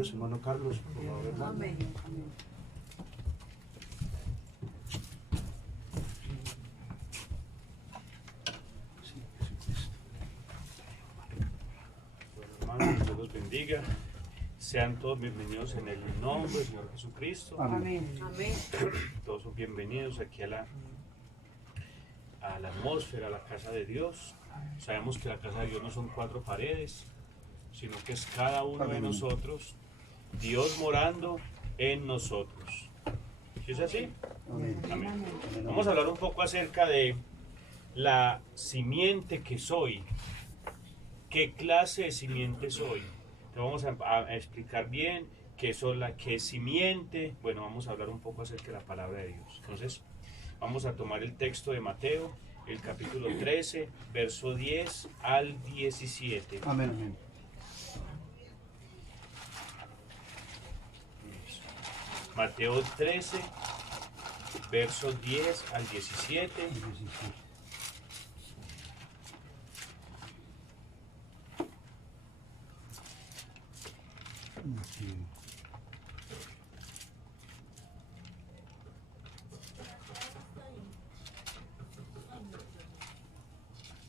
Dios, hermano Carlos, por favor, hermano. Amén. Bueno, hermanos, Dios los bendiga. Sean todos bienvenidos en el nombre del Señor Jesucristo. Amén. Amén. Todos son bienvenidos aquí a la atmósfera, a la casa de Dios. Sabemos que la casa de Dios no son 4 paredes, sino que es cada uno de nosotros, Dios morando en nosotros. ¿Sí es así? Amén. Vamos a hablar un poco acerca de la simiente que soy. ¿Qué clase de simiente soy? Te vamos a explicar bien qué es simiente. Bueno, vamos a hablar un poco acerca de la palabra de Dios. Entonces, vamos a tomar el texto de Mateo, el capítulo 13, verso 10 al 17. Amén, amén. Mateo 13, versos 10 al 17.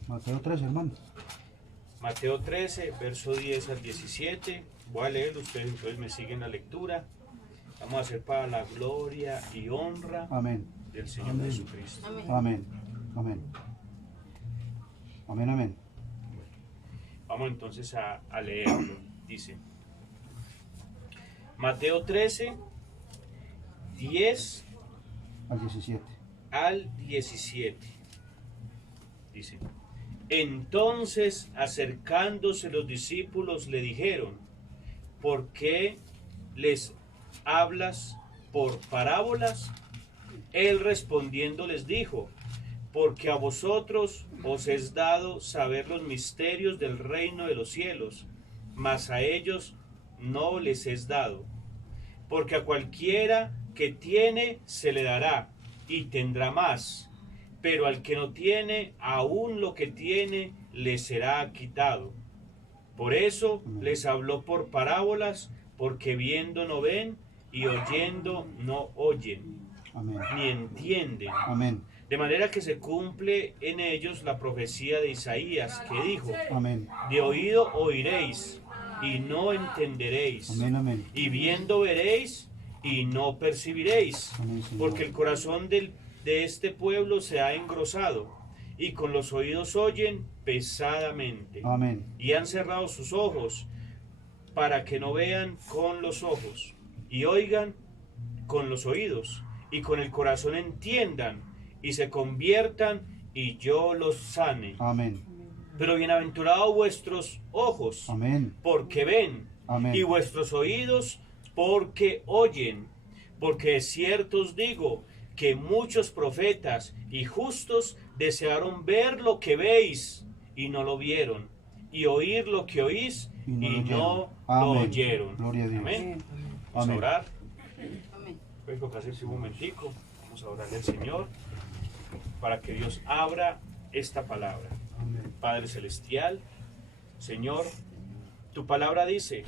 Mateo 13, hermano. Mateo 13, verso 10 al 17. Voy a leerlo, ustedes entonces me siguen la lectura. Vamos a hacer para la gloria y honra Amén. del Señor Amén. Jesucristo. Amén. Amén. Amén, amén. Vamos entonces a leerlo. Dice Mateo 13, 10 Al 17. al 17. Dice: Entonces, acercándose los discípulos, le dijeron: ¿Por qué les hablas por parábolas? Él respondiendo les dijo: Porque a vosotros os es dado saber los misterios del reino de los cielos, mas a ellos no les es dado. Porque a cualquiera que tiene se le dará, y tendrá más, pero al que no tiene, aún lo que tiene le será quitado. Por eso les habló por parábolas, porque viendo no ven, y oyendo no oyen, Amén. ni entienden. Amén. De manera que se cumple en ellos la profecía de Isaías, que dijo: Amén. De oído oiréis, y no entenderéis. Amén, amén. Y viendo veréis, y no percibiréis. Amén, Señor. Porque el corazón de este pueblo se ha engrosado, y con los oídos oyen pesadamente. Amén. Y han cerrado sus ojos, para que no vean con los ojos, y oigan con los oídos, y con el corazón entiendan, y se conviertan, y yo los sane. Amén. Pero bienaventurados vuestros ojos, Amén. porque ven, Amén. y vuestros oídos, porque oyen. Porque es cierto os digo, que muchos profetas y justos desearon ver lo que veis, y no lo vieron, y oír lo que oís, y no lo Amén. oyeron. Gloria a Dios. Amén. Vamos Amén. a orar. Amén. Voy a colocarse un momentico. Vamos a orarle al Señor para que Dios abra esta palabra. Amén. Padre Celestial, Señor, tu palabra dice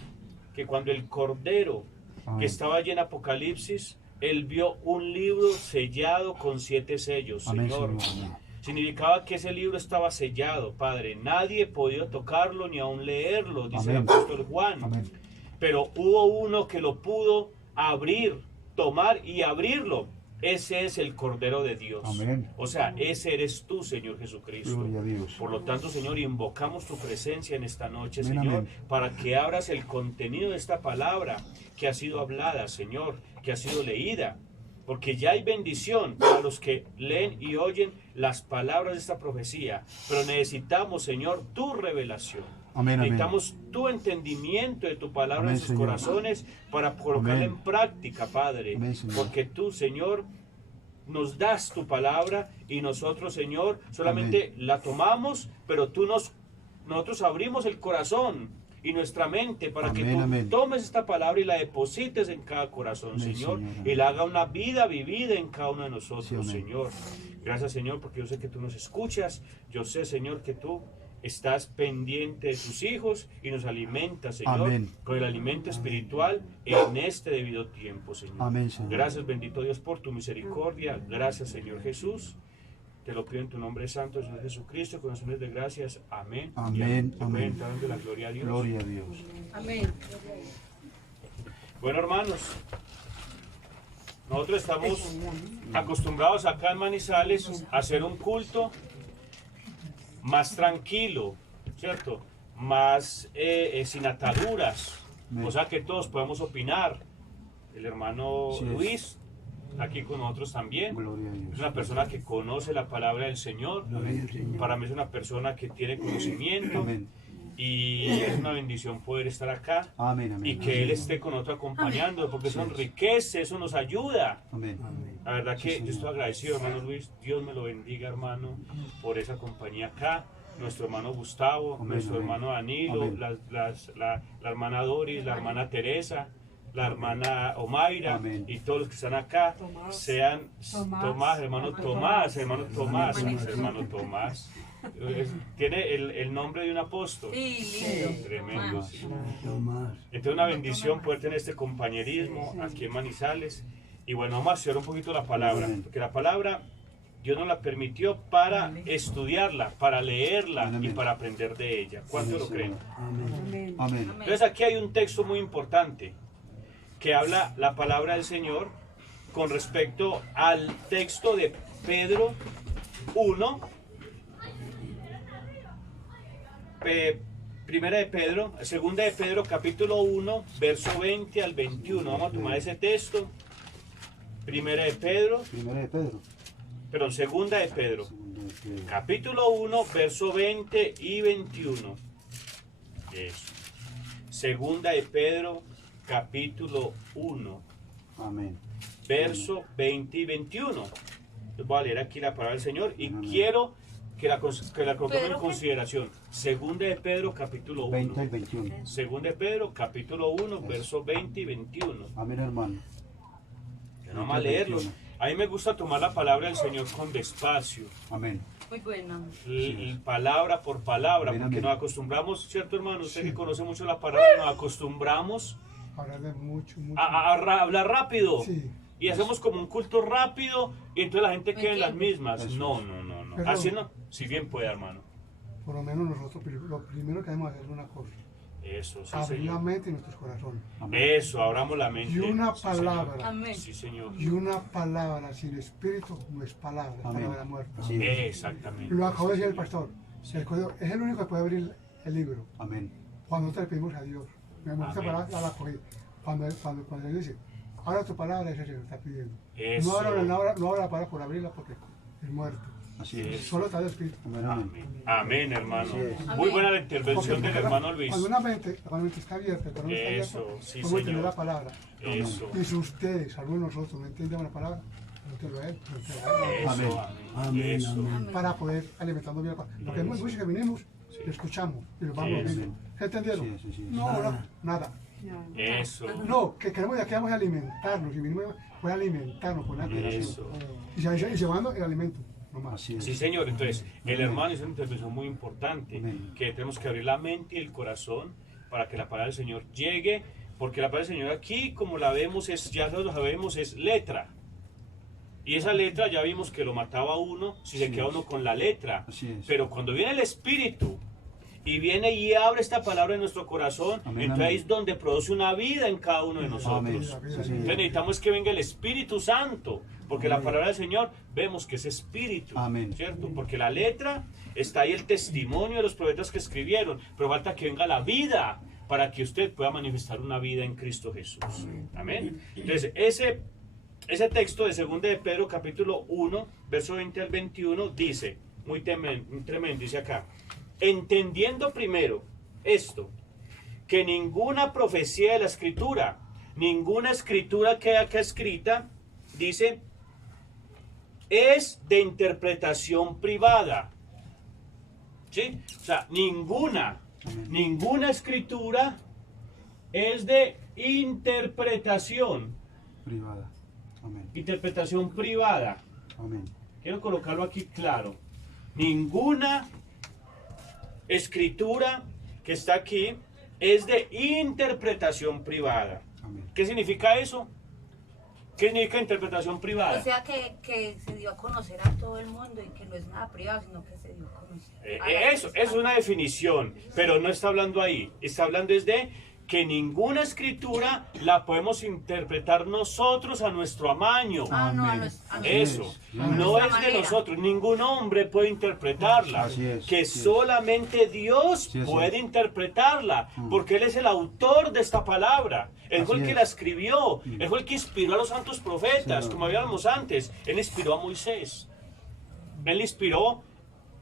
que cuando el Cordero Amén. que estaba allí en Apocalipsis, él vio un libro sellado con 7 sellos, Amén, Señor. Señor. Significaba que ese libro estaba sellado, Padre. Nadie podía tocarlo ni aún leerlo, dice el Amén. apóstol Juan. Amén. Pero hubo uno que lo pudo abrir, tomar y abrirlo. Ese es el Cordero de Dios. Amén. O sea, ese eres tú, Señor Jesucristo. Gloria a Dios. Por lo tanto, Señor, invocamos tu presencia en esta noche, Amén, Señor, amén. para que abras el contenido de esta palabra que ha sido hablada, Señor, que ha sido leída. Porque ya hay bendición para los que leen y oyen las palabras de esta profecía. Pero necesitamos, Señor, tu revelación. Amén, amén. Necesitamos tu entendimiento de tu palabra Amén, en sus Señor. corazones para colocarla Amén. en práctica, Padre. Amén, Señor. Porque tú, Señor, nos das tu palabra y nosotros, Señor, solamente la tomamos, pero nosotros abrimos el corazón y nuestra mente para Amén, que tú amén. tomes esta palabra y la deposites en cada corazón, Amén, Señor, Señor. y la haga una vida vivida en cada uno de nosotros, Sí, amén. Señor. Gracias, Señor, porque yo sé que tú nos escuchas, yo sé, Señor, que tú estás pendiente de tus hijos y nos alimentas, Señor, Amén. con el alimento espiritual en este debido tiempo, Señor. Amén, Señor. Gracias, bendito Dios, por tu misericordia. Gracias, Señor Jesús. Te lo pido en tu nombre santo, Señor Jesucristo, con oraciones de gracias. Amén. Amén, Te puede amén. entrar dando la gloria a Dios. Gloria a Dios. Amén. Bueno, hermanos, nosotros estamos acostumbrados acá en Manizales a hacer un culto más tranquilo, ¿cierto? Más sin ataduras, Amén. o sea que todos podemos opinar. El hermano Sí es. Luis, aquí con nosotros también, Gloria a es Dios. una persona que conoce la palabra del Señor. Para mí es una persona que tiene conocimiento Amén. y es una bendición poder estar acá. Amén, Y amén. que Él esté con nosotros acompañando, porque eso enriquece, eso nos ayuda. Amén. La verdad Sí, que señor. yo estoy agradecido, hermano Luis. Dios me lo bendiga, hermano, por esa compañía acá. Nuestro hermano Gustavo, Amén, nuestro amén. hermano Danilo, Amén. la hermana Doris, la hermana Teresa, la hermana Omaira Amén. y todos los que están acá. Sean Tomás, hermano Tomás, hermano Tomás. Tiene el nombre de un apóstol. Sí, lindo. Tremendo. Tomás. Sí. Entonces una bendición poder tener este compañerismo aquí en Manizales. Y bueno, vamos a estudiar un poquito la palabra, Amén. porque la palabra Dios nos la permitió para estudiarla, para leerla y Amén. para aprender de ella. ¿Cuánto lo creen? Amén. Amén. Entonces aquí hay un texto muy importante que habla la palabra del Señor con respecto al texto de Pedro 1, primera de Pedro, segunda de Pedro, capítulo 1, verso 20 al 21. Vamos a tomar ese texto. Primera de Pedro, Primera de Pedro. perdón, segunda de Pedro, Segunda de Pedro. capítulo 1, verso 20 y 21. Eso. Segunda de Pedro, capítulo 1, Amén. verso 20 y 21. Les voy a leer aquí la palabra del Señor y Amén. quiero que la coloquemos en ¿Pedro qué? consideración. Segunda de Pedro, capítulo 1. 20 al 21. Segunda de Pedro, capítulo 1, versos 20 y 21. Amén, hermano. Ya no vamos a leerlos. A mí me gusta tomar la palabra del Señor con despacio, Amén. Muy bueno. palabra por palabra, Amén, porque amén. nos acostumbramos, ¿cierto, hermano? Usted que conoce mucho la palabra, nos acostumbramos Hablar de mucho, mucho. a hablar rápido. Sí. Y hacemos como un culto rápido y entonces la gente queda en las mismas. Eso No, es. no, no, no. Pero- Así no. Si bien puede, hermano. Por lo menos nosotros, lo primero que debemos hacer es una cosa. Eso, sí, Abrir la señor. mente y nuestros corazones. Amén. Eso, abramos la mente. Y una Sí, señor. palabra. Amén. Sí, señor. Y una palabra sin espíritu no es palabra, es Amén. palabra muerta. Así es. Exactamente. Lo acabó de decir el pastor. El código es el único que puede abrir el libro. Amén. Cuando nosotros le pedimos a Dios. Me gusta Amén. palabra la cogí. Cuando Él dice, ahora tu palabra es el que está pidiendo. Eso. No abra la palabra por abrirla porque es muerto. Así es. Solo está el espíritu. Amén, amén. Amén. Amén, hermano. Así es. Muy buena la intervención del hermano Luis. Cuando una mente está abierta, cuando no está Eso, abierta, sí, podemos entender señor. la palabra. Eso. Y si ustedes, algunos de nosotros, no entendemos la palabra, pregúntelo a él, pregúntelo a él. Eso. Amén. Amén. Eso. Para poder alimentarnos bien la palabra. Porque es mucho que vinimos, lo escuchamos y lo vamos Eso. viendo. ¿Entendieron? Sí, sí, sí. No, nada. Eso. No, que queremos ya que vamos a alimentarnos y vinimos fue a alimentarnos con la Eso. y llevando el alimento, no más. Así es. Sí, señor. Entonces, el hermano hizo una intervención muy importante, Amén. que tenemos que abrir la mente y el corazón para que la palabra del Señor llegue, porque la palabra del Señor aquí, como la vemos, ya lo sabemos, es letra. Y esa letra ya vimos que lo mataba a uno si se Así queda es. uno con la letra. Así es. Pero cuando viene el Espíritu y viene y abre esta palabra en nuestro corazón, Amén, entonces ahí amén. es donde produce una vida en cada uno de Amén. nosotros. Sí, Entonces señor. necesitamos que venga el Espíritu Santo, porque la Amén. palabra del Señor vemos que es Espíritu, Amén. ¿cierto? Porque la letra está ahí el testimonio de los profetas que escribieron, pero falta que venga la vida para que usted pueda manifestar una vida en Cristo Jesús. Amén. Entonces, ese texto de 2 de Pedro capítulo 1, verso 20 al 21 dice, muy tremendo, dice acá, entendiendo primero esto, que ninguna profecía de la Escritura, ninguna escritura que haya acá escrita, dice, es de interpretación privada. ¿Sí? O sea, ninguna escritura es de interpretación privada. Amén. Quiero colocarlo aquí claro. Ninguna escritura que está aquí es de interpretación privada. Amén. ¿Qué significa eso? ¿Qué significa interpretación privada? O sea que se dio a conocer a todo el mundo y que no es nada privado, sino que se dio a conocer. Eso es una definición, pero no está hablando ahí. Está hablando desde que ninguna escritura la podemos interpretar nosotros a nuestro amaño. Ah, no, Amén. Eso, Amén. no es de manera. nosotros, ningún hombre puede interpretarla, Así es, que así es. solamente Dios Sí, así puede es. interpretarla, porque Él es el autor de esta palabra, Él fue el Así que es. la escribió, Él fue el que inspiró a los santos profetas, Sí, como hablábamos antes, Él inspiró a Moisés, Él inspiró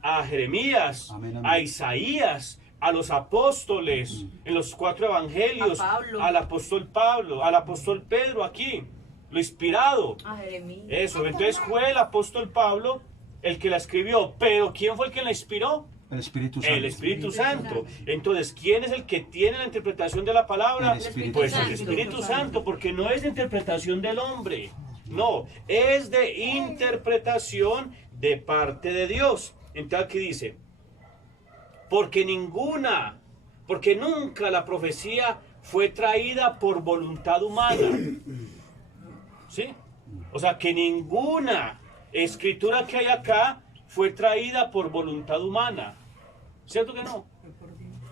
a Jeremías, Amén, amén. a Isaías, a los apóstoles, en los 4 evangelios, A Pablo. al apóstol Pablo, al apóstol Pedro aquí, lo inspirado. A Jeremías. Eso, entonces fue el apóstol Pablo el que la escribió, pero ¿quién fue el que la inspiró? El Espíritu Santo. El Espíritu Santo. Entonces, ¿quién es el que tiene la interpretación de la palabra? El Espíritu Pues Santo. el Espíritu Santo, porque no es de interpretación del hombre, no, es de interpretación de parte de Dios. Entonces aquí dice, porque nunca la profecía fue traída por voluntad humana. ¿Sí? O sea, que ninguna escritura que hay acá fue traída por voluntad humana. ¿Cierto que no?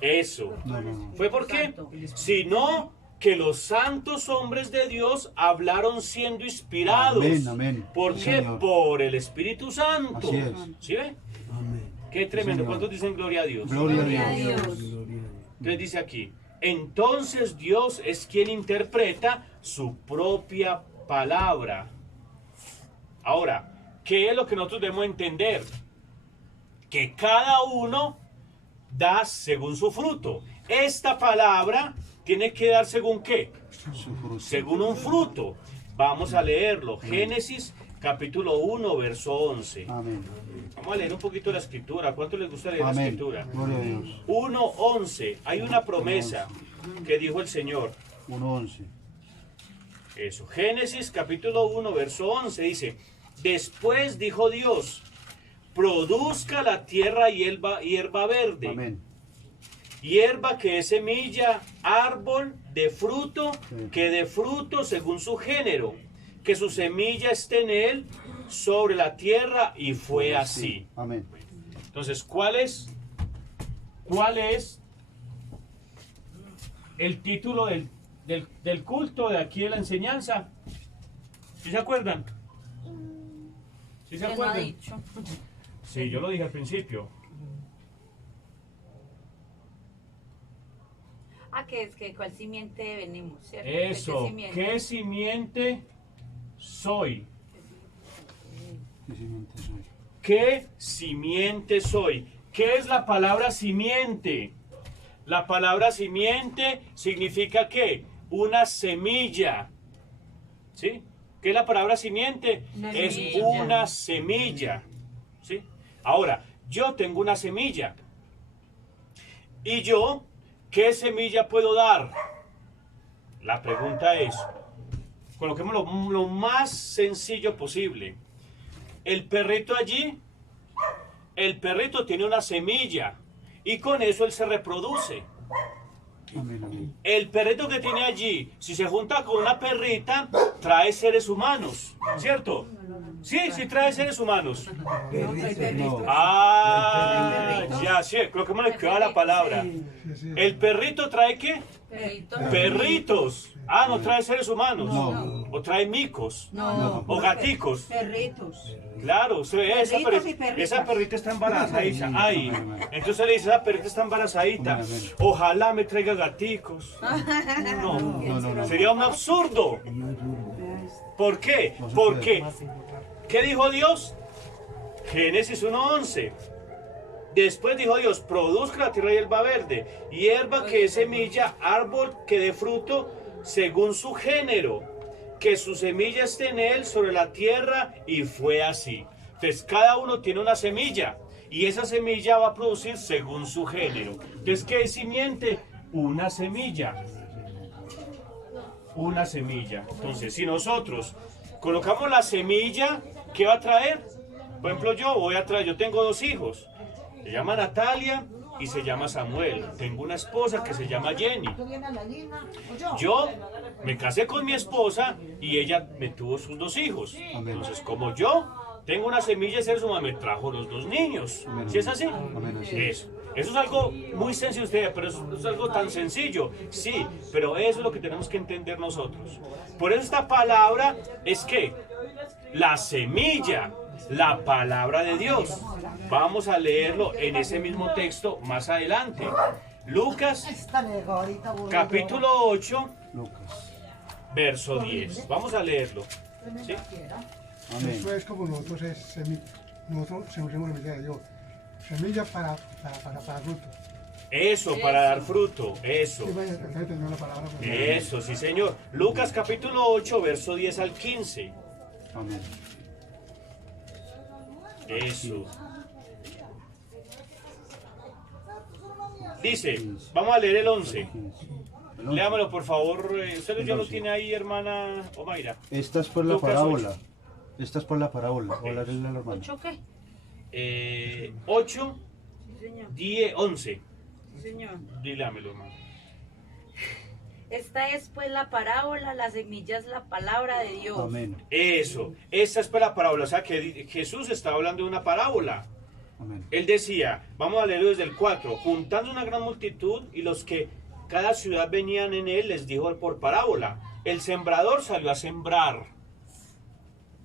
Eso. No, no, no. ¿Fue por qué? Santo. Sino que los santos hombres de Dios hablaron siendo inspirados. Amén, amén. ¿Por Sí, qué? Señor. Por el Espíritu Santo. Así es. ¿Sí ve? Amén. Qué tremendo. Señor. ¿Cuántos dicen gloria a Dios? Gloria Gloria a a Dios. Dios. Entonces dice aquí, entonces Dios es quien interpreta su propia palabra. Ahora, ¿qué es lo que nosotros debemos entender? Que cada uno da según su fruto. Esta palabra tiene que dar según qué? Su fruto. Según un fruto. Vamos a leerlo. Génesis capítulo 1, verso 11. Amén. Vamos a leer un poquito la escritura. ¿Cuánto les gusta leer la Amén. escritura? Gloria a Dios. 1:11. Hay una promesa que dijo el Señor. 1:11. Eso. Génesis capítulo 1, verso 11 dice, después dijo Dios, produzca la tierra hierba verde, Amén. hierba que es semilla, árbol de fruto, Sí. que dé fruto según su género, que su semilla esté en él sobre la tierra, y fue así. Amén. Entonces, ¿cuál es el título del culto de aquí de la enseñanza? ¿Sí se acuerdan? ¿Sí se ¿Quién lo ha acuerdan? dicho? Sí, yo lo dije al principio. Ah, que es que cuál simiente venimos, ¿cierto? ¿De Eso, qué simiente? ¿qué simiente soy? ¿Qué simiente soy? ¿Qué simiente soy? ¿Qué es la palabra simiente? La palabra simiente significa ¿qué? Una semilla. ¿Sí? ¿Qué es la palabra simiente? Una Es semilla. una semilla. ¿Sí? Ahora, yo tengo una semilla. ¿Y yo qué semilla puedo dar? La pregunta es, coloquémoslo lo más sencillo posible. El perrito allí, el perrito tiene una semilla y con eso él se reproduce. Amén, amén. El perrito que tiene allí, si se junta con una perrita, trae seres humanos, ¿cierto? Sí, sí trae seres humanos. No. Ah, ya, sí, coloquémosle cuidado a la palabra. Sí, sí. ¿El perrito trae qué? Perrito. Perritos. Ah, no trae seres humanos. No. O trae micos. No. O gaticos. Perritos. Claro, se ve, esa, Perritos y perritas. esa perrita está embarazadita. Ay, entonces le dice, esa perrita está embarazadita. Amén, amén. Ojalá me traiga gaticos. No, No, no, no. sería un absurdo. ¿Por qué? No se Porque, puede. ¿qué dijo Dios? Génesis 1:11. Después dijo Dios, produzca la tierra hierba verde, hierba que es semilla, árbol que dé fruto según su género, que su semilla esté en él sobre la tierra, y fue así. Entonces cada uno tiene una semilla y esa semilla va a producir según su género. Entonces, ¿qué es simiente? Una semilla. Una semilla. Entonces, si nosotros colocamos la semilla, ¿qué va a traer? Por ejemplo, yo tengo 2 hijos. Se llama Natalia y se llama Samuel. Tengo una esposa que se llama Jenny. Yo me casé con mi esposa y ella me tuvo sus 2 hijos. Amén. Entonces, como yo tengo una semilla de ser humano, me trajo los 2 niños. Amén. ¿Sí es así? Amén, así es. Eso es algo muy sencillo, ustedes, pero es algo tan sencillo. Sí, pero eso es lo que tenemos que entender nosotros. Por eso esta palabra es que la semilla, la palabra de Dios. Vamos a leerlo en ese mismo texto más adelante. Lucas, capítulo 8, Lucas. verso 10. Vamos a leerlo. ¿Sí? Amén. Eso es como nosotros nosotros sembramos la semilla de Dios. Semilla para fruto. Eso, para dar fruto. Eso. Sí, vaya, acá tenemos la palabra. Eso, sí, señor. Lucas, capítulo 8, verso 10 al 15. Amén. Eso. Dice, vamos a leer el 11. Léamelo, por favor. ¿Usted ya lo tiene ahí, hermana Omaira? Esta es por la Lucas parábola. Esta es por la parábola. Ok. Hola, la hermana. ¿Ocho qué? 8, Sí, señor. 10, 11. Sí, señor. Dílamelo, hermano. Esta es pues la parábola, la semilla es la palabra de Dios. Amén. Eso. Esta es para la parábola. O sea que Jesús estaba hablando de una parábola. Amén. Él decía, vamos a leerlo desde el 4, juntando una gran multitud y los que cada ciudad venían en él, les dijo por parábola, el sembrador salió a sembrar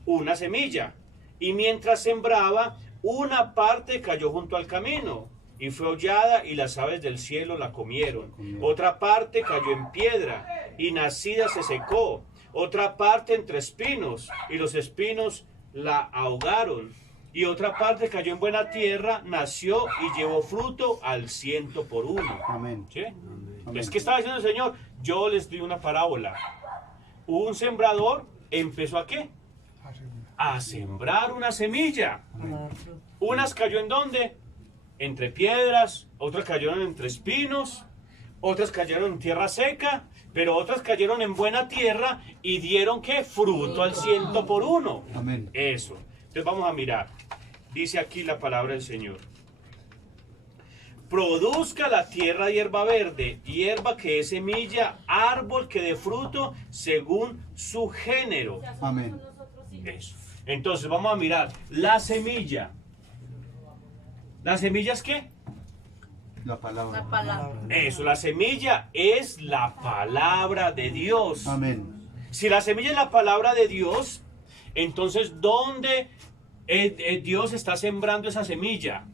una semilla y mientras sembraba, una parte cayó junto al camino y fue hollada y las aves del cielo la comieron. Otra parte cayó en piedra y nacida se secó. Otra parte entre espinos y los espinos la ahogaron. Y otra parte cayó en buena tierra, nació y llevó fruto al 100 por 1. Amén. ¿Sí? Amén. Es que estaba diciendo el Señor, yo les di una parábola. Un sembrador empezó ¿a qué? A sembrar una semilla. Unas cayó en dónde? Entre piedras, otras cayeron entre espinos, otras cayeron en tierra seca, pero otras cayeron en buena tierra y dieron ¿qué? Fruto al 100 por 1. Amén. Eso. Entonces vamos a mirar. Dice aquí la palabra del Señor. Produzca la tierra hierba verde, hierba que es semilla, árbol que dé fruto según su género. Amén. Eso. Entonces vamos a mirar la semilla. ¿La semilla es qué? La palabra. La palabra. Eso, la semilla es la palabra de Dios. Amén. Si la semilla es la palabra de Dios, entonces ¿dónde Dios está sembrando esa semilla?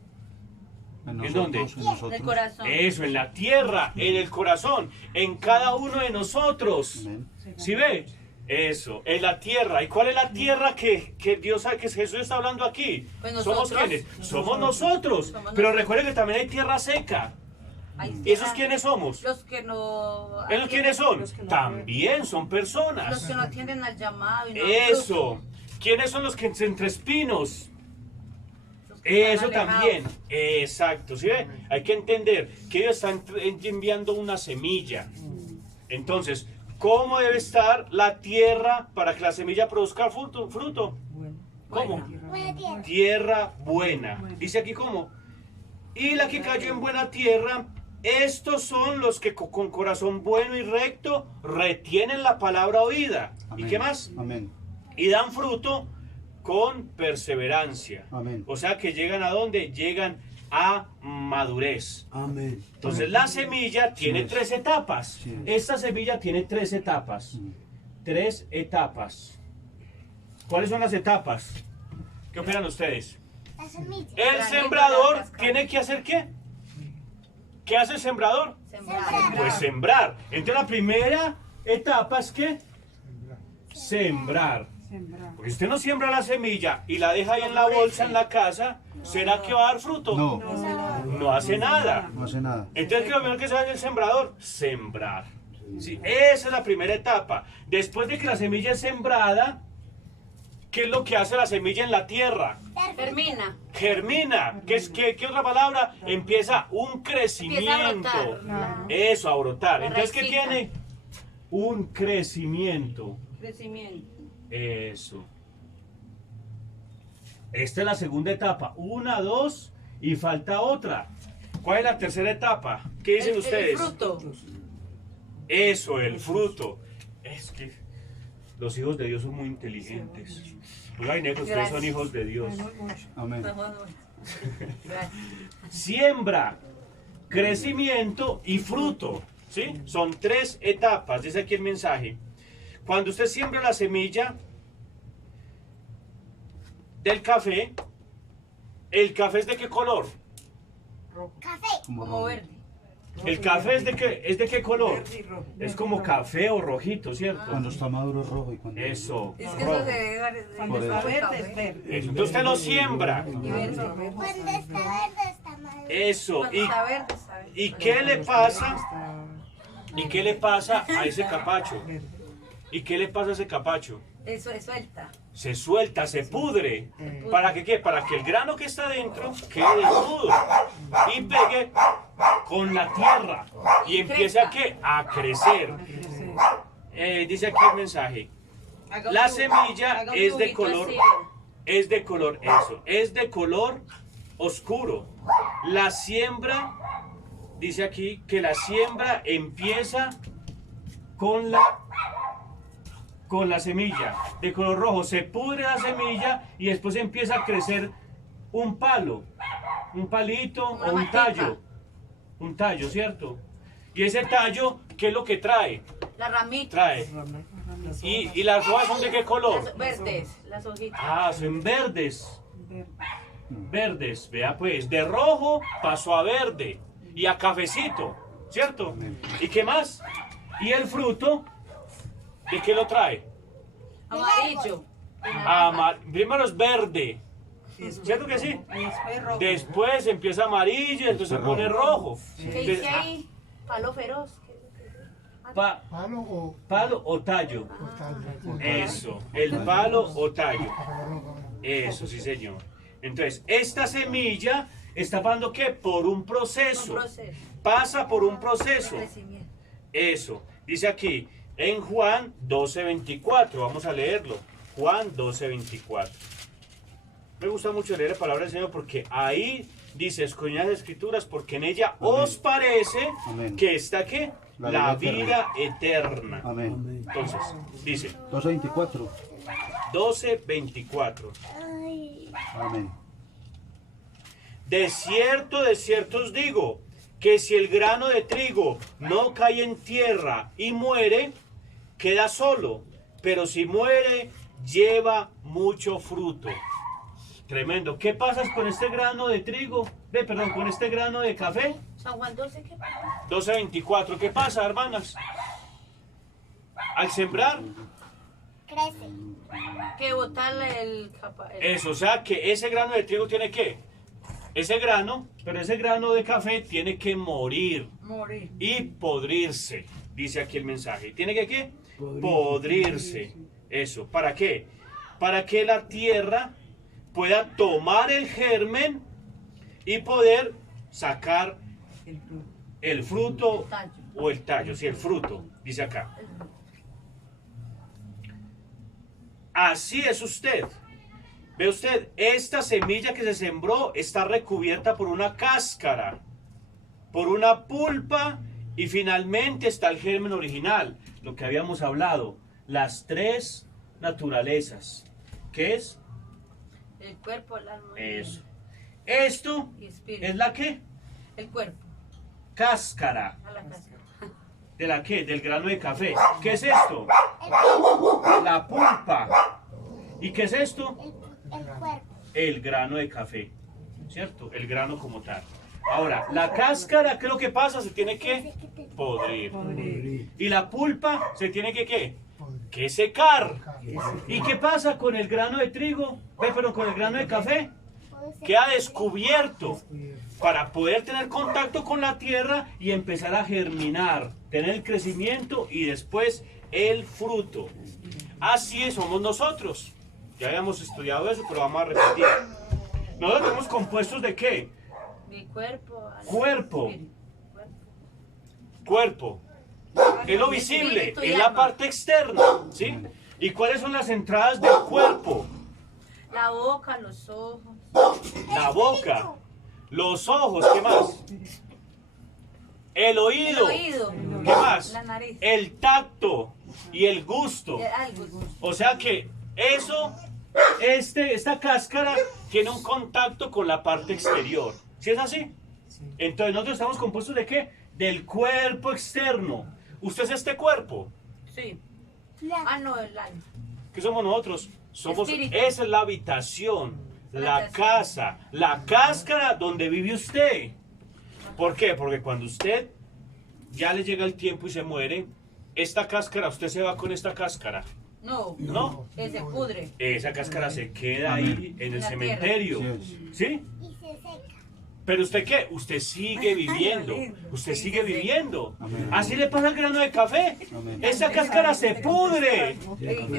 ¿En dónde? En nosotros. Del corazón. Eso, en la tierra, en el corazón, en cada uno de nosotros. Amén. ¿Sí ve? Eso, en la tierra. ¿Y cuál es la tierra que Dios sabe que Jesús está hablando aquí? Pues ¿Somos nosotros. quiénes? Somos nosotros. Somos Pero nosotros. recuerden que también hay tierra seca. Ahí ¿Esos está. quiénes somos? Los que no... ¿Esos quiénes son? También son Los personas. que no atienden al llamado. Y no al Eso. fruto. ¿Quiénes son los que entre espinos? Los que Eso están también, alejados. exacto, ¿sí ve? Hay que entender que Dios está enviando una semilla. Entonces, ¿cómo debe estar la tierra para que la semilla produzca fruto? ¿Cómo? Tierra buena. Dice aquí cómo. Y la que cayó en buena tierra, estos son los que con corazón bueno y recto retienen la palabra oída. ¿Y Amén. qué más? Amén. Y dan fruto con perseverancia. Amén. O sea que llegan a dónde? Llegan a madurez. Amén. Entonces la semilla tiene es. 3 etapas. Sí es. Esta semilla tiene 3 etapas. 3 etapas. ¿Cuáles son las etapas? ¿Qué opinan ustedes? El Granito, sembrador la cascada. tiene que hacer ¿qué? ¿Qué hace el sembrador? Sembrar. Pues sembrar. Entonces la primera etapa es ¿qué? Sembrar. Porque si usted no siembra la semilla y la deja ahí en la bolsa en la casa, ¿será que va a dar fruto? No. No hace nada. No hace nada. Entonces, ¿qué es lo primero que se hace el sembrador? Sembrar. Sí, esa es la primera etapa. Después de que la semilla es sembrada, ¿qué es lo que hace la semilla en la tierra? Termina. Germina. ¿Qué otra palabra? Empieza un crecimiento. Empieza a brotar. Eso, a brotar. Entonces, ¿qué Raicita. tiene? Un crecimiento. Crecimiento. Eso. Esta es la segunda etapa. 1, 2 y falta otra. ¿Cuál es la tercera etapa? ¿Qué dicen ustedes? El fruto. Eso, el fruto. Es que los hijos de Dios son muy inteligentes. Oigan, que ustedes son hijos de Dios. Amén. Gracias. Siembra, crecimiento y fruto. ¿Sí? Son 3 etapas, dice aquí el mensaje. Cuando usted siembra la semilla del café, ¿el café es de qué color? Café. Como Como rojo. verde. ¿El café es de qué color? Es como café o rojito, ¿cierto? Cuando está maduro es rojo y cuando... Eso, Es que rojo. eso se ve Por eso. verde, Eso. Entonces usted lo siembra. Y verde. Cuando está verde está maduro. Eso. Cuando está verde, está verde. ¿Y qué le pasa? ¿Y qué le pasa a ese capacho? ¿Y qué le pasa a ese capacho? Eso es suelta. Se suelta, se pudre. ¿Para que qué? Para que el grano que está dentro quede desnudo y pegue con la tierra y empiece a qué? A crecer. Dice aquí el mensaje. La semilla es de color, es de color oscuro. La siembra, dice aquí que la siembra empieza con la semilla de color rojo, se pudre la semilla y después empieza a crecer un palo, un palito o un tallo, ¿cierto? Y ese tallo, ¿qué es lo que trae? La ramita. Trae. ¿Y las hojas son de qué color? Las verdes, las hojitas. Ah, son verdes. Verdes, vea pues, de rojo pasó a verde y a cafecito, ¿cierto? ¿Y qué más? Y el fruto, ¿de qué lo trae? Amarillo. Primero es verde, ¿cierto que sí? Después empieza amarillo y después se pone rojo. ¿Qué dice ahí? Palo feroz. Palo o tallo. Eso, el palo o tallo. Eso, sí señor. Entonces, esta semilla está pasando ¿qué? Por un proceso. Pasa por un proceso. Crecimiento. Eso. Dice aquí en Juan 12:24. Vamos a leerlo. Juan 12:24. Me gusta mucho leer la palabra del Señor porque ahí dice, escudriñad las escrituras porque en ella os parece que está ¿qué? La vida eterna. Amén. Entonces, dice 12:24. 12:24. Amén. De cierto os digo, que si el grano de trigo no cae en tierra y muere, queda solo, pero si muere, lleva mucho fruto. Tremendo. ¿Qué pasa con este grano de trigo? Perdón, con este grano de café. San Juan 12, ¿qué pasa? 12:24. ¿Qué pasa, hermanas? Al sembrar, Crece. Que botarle el capa. eso, o sea que ese grano de trigo tiene que, ese grano de café tiene que morir Morir. y podrirse, dice aquí el mensaje. ¿Tiene que qué? Podrirse. Eso, ¿para qué? Para que la tierra pueda tomar el germen y poder sacar el fruto o el tallo, sí, el fruto, dice acá. Así es usted. Ve usted, esta semilla que se sembró está recubierta por una cáscara, por una pulpa y finalmente está el germen original, lo que habíamos hablado, las 3 naturalezas. ¿Qué es? El cuerpo, el alma. Eso. Esto Y espíritu. es la ¿qué? El cuerpo. Cáscara. A la casa. ¿De la qué? Del grano de café. ¿Qué es esto? La pulpa. ¿Y qué es esto? El cuerpo. El grano de café. ¿Cierto? El grano como tal. Ahora, la cáscara, ¿qué es lo que pasa? Se tiene que podrir. Y la pulpa se tiene que ¿qué? Que secar. ¿Y qué pasa con el grano de trigo? Pero con el grano de café. Queda descubierto para poder tener contacto con la tierra y empezar a germinar, tener el crecimiento y después el fruto. Así somos nosotros. Ya habíamos estudiado eso, pero vamos a repetir. Nosotros tenemos compuestos de ¿qué? Mi cuerpo. alma, Cuerpo. espíritu. Cuerpo. Es lo visible, Espíritu y es la alma. parte externa, ¿sí? ¿Y cuáles son las entradas del cuerpo? La boca, los ojos. La boca. Los ojos, ¿qué más? El oído. El oído. ¿Qué más? La nariz. El tacto y el gusto. Algo. O sea que eso, esta cáscara tiene un contacto con la parte exterior. ¿Sí es así? Entonces nosotros estamos compuestos ¿de qué? Del cuerpo externo. ¿Usted es este cuerpo? Sí. La- Ah, no, el alma. ¿Qué somos nosotros? Somos, Espíritu. esa es la habitación, la Habitación. casa, la cáscara donde vive usted. ¿Por qué? Porque cuando usted ya le llega el tiempo y se muere, esta cáscara, usted se va con esta cáscara. No. ¿No? Que se pudre. Esa cáscara se queda ahí en el la cementerio. Sí ¿Sí? Y se seca. Pero usted qué? Usted sigue viviendo. Usted sigue viviendo. Amén. Así le pasa al grano de café. Amén. Esa cáscara se pudre.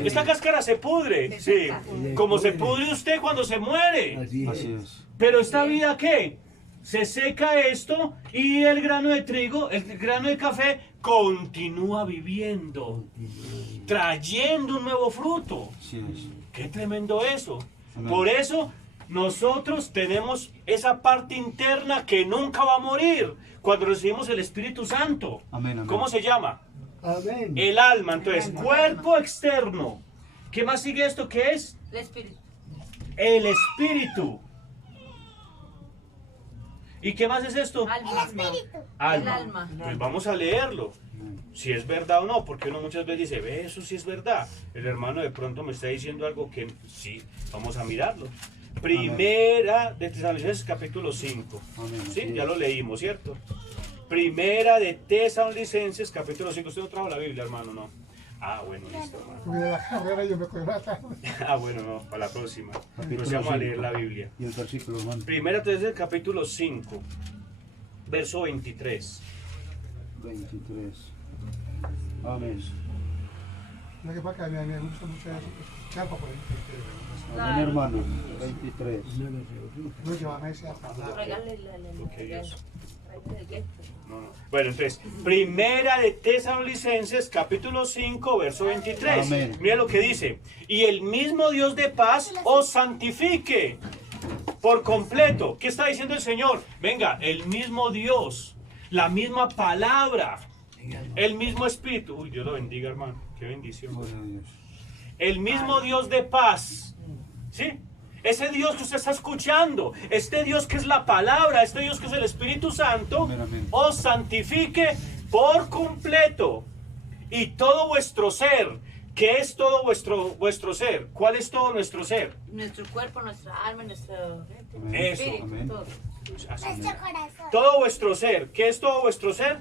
Esta cáscara se pudre. Sí. Como se pudre usted cuando se muere. Así es. Pero esta vida ¿qué? Se seca esto y el grano de trigo, el grano de café continúa viviendo, trayendo un nuevo fruto. Así es. Qué tremendo eso. Amén. Por eso nosotros tenemos esa parte interna que nunca va a morir cuando recibimos el Espíritu Santo. Amén, amén. ¿Cómo se llama? Amén. El alma. Entonces, cuerpo externo. ¿Qué más sigue esto? ¿Qué es? El espíritu. El espíritu. ¿Y qué más es esto? Alma. Espíritu. Alma. El alma. Pues vamos a leerlo. Si es verdad o no, porque uno muchas veces dice, ve, eso sí es verdad. El hermano de pronto me está diciendo algo que sí, vamos a mirarlo. Primera de Tesalonicenses capítulo 5. Amén. Sí, ya lo leímos, ¿cierto? Primera de Tesalonicenses capítulo 5. Usted no trajo la Biblia, hermano, ¿no? Ah, bueno, listo, hermano. Porque de la carrera yo me cogí la tarde. Ah, bueno, no, para la próxima. Capítulo Entonces vamos a 5. leer la Biblia. Y el versículo, hermano. Primera de capítulo 5, verso 23. 23. Amén. Lo que pasa es que a mí me gusta mucho eso. Chapa por ahí. Amén, hermano. 23. No llevan a ese a hablar. Regálale Porque Dios. el No, no. Bueno, entonces, primera de Tesalonicenses, capítulo 5, verso 23. Amén. Mira lo que dice. Y el mismo Dios de paz os santifique por completo. ¿Qué está diciendo el Señor? Venga, el mismo Dios, la misma palabra, el mismo Espíritu. Uy, Dios lo bendiga, hermano. Qué bendición. Gloria a Dios. El mismo Dios de paz. ¿Sí? Ese Dios que usted está escuchando, este Dios que es la palabra, este Dios que es el Espíritu Santo, Amén, amén. os santifique por completo. Y todo vuestro ser. ¿Qué es todo vuestro ser? ¿Cuál es todo nuestro ser? Nuestro cuerpo, nuestra alma, nuestro Amén. Eso, espíritu, amén. todo. Así. Nuestro corazón. Todo vuestro ser. ¿Qué es todo vuestro ser?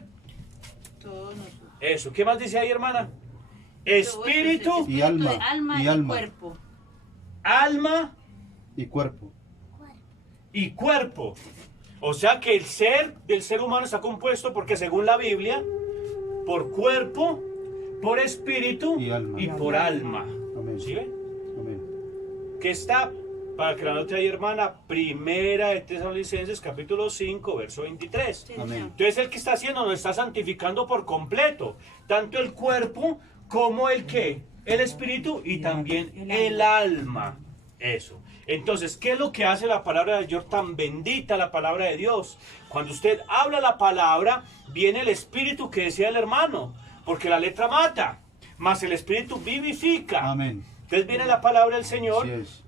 Todo nuestro Eso. ¿Qué más dice ahí, hermana? todo Espíritu, nuestro Y alma, alma y y alma. cuerpo. alma Y cuerpo. y cuerpo. O sea que el ser del ser humano está compuesto porque según la Biblia, por cuerpo, por espíritu Y alma. y por alma. Amén. ¿Sí ve? Amén. Que está, para que la note ahí, hermana, primera de Tesalonicenses capítulo 5, verso 23. Sí, Amén. señor. Entonces el que está haciendo nos está santificando por completo, tanto el cuerpo como el que, el espíritu y también el alma. Eso. Entonces, ¿qué es lo que hace la palabra de Dios tan bendita, la palabra de Dios? Cuando usted habla la palabra, viene el espíritu que decía el hermano, porque la letra mata, mas el espíritu vivifica. Amén. Entonces viene la palabra del Señor. Así es.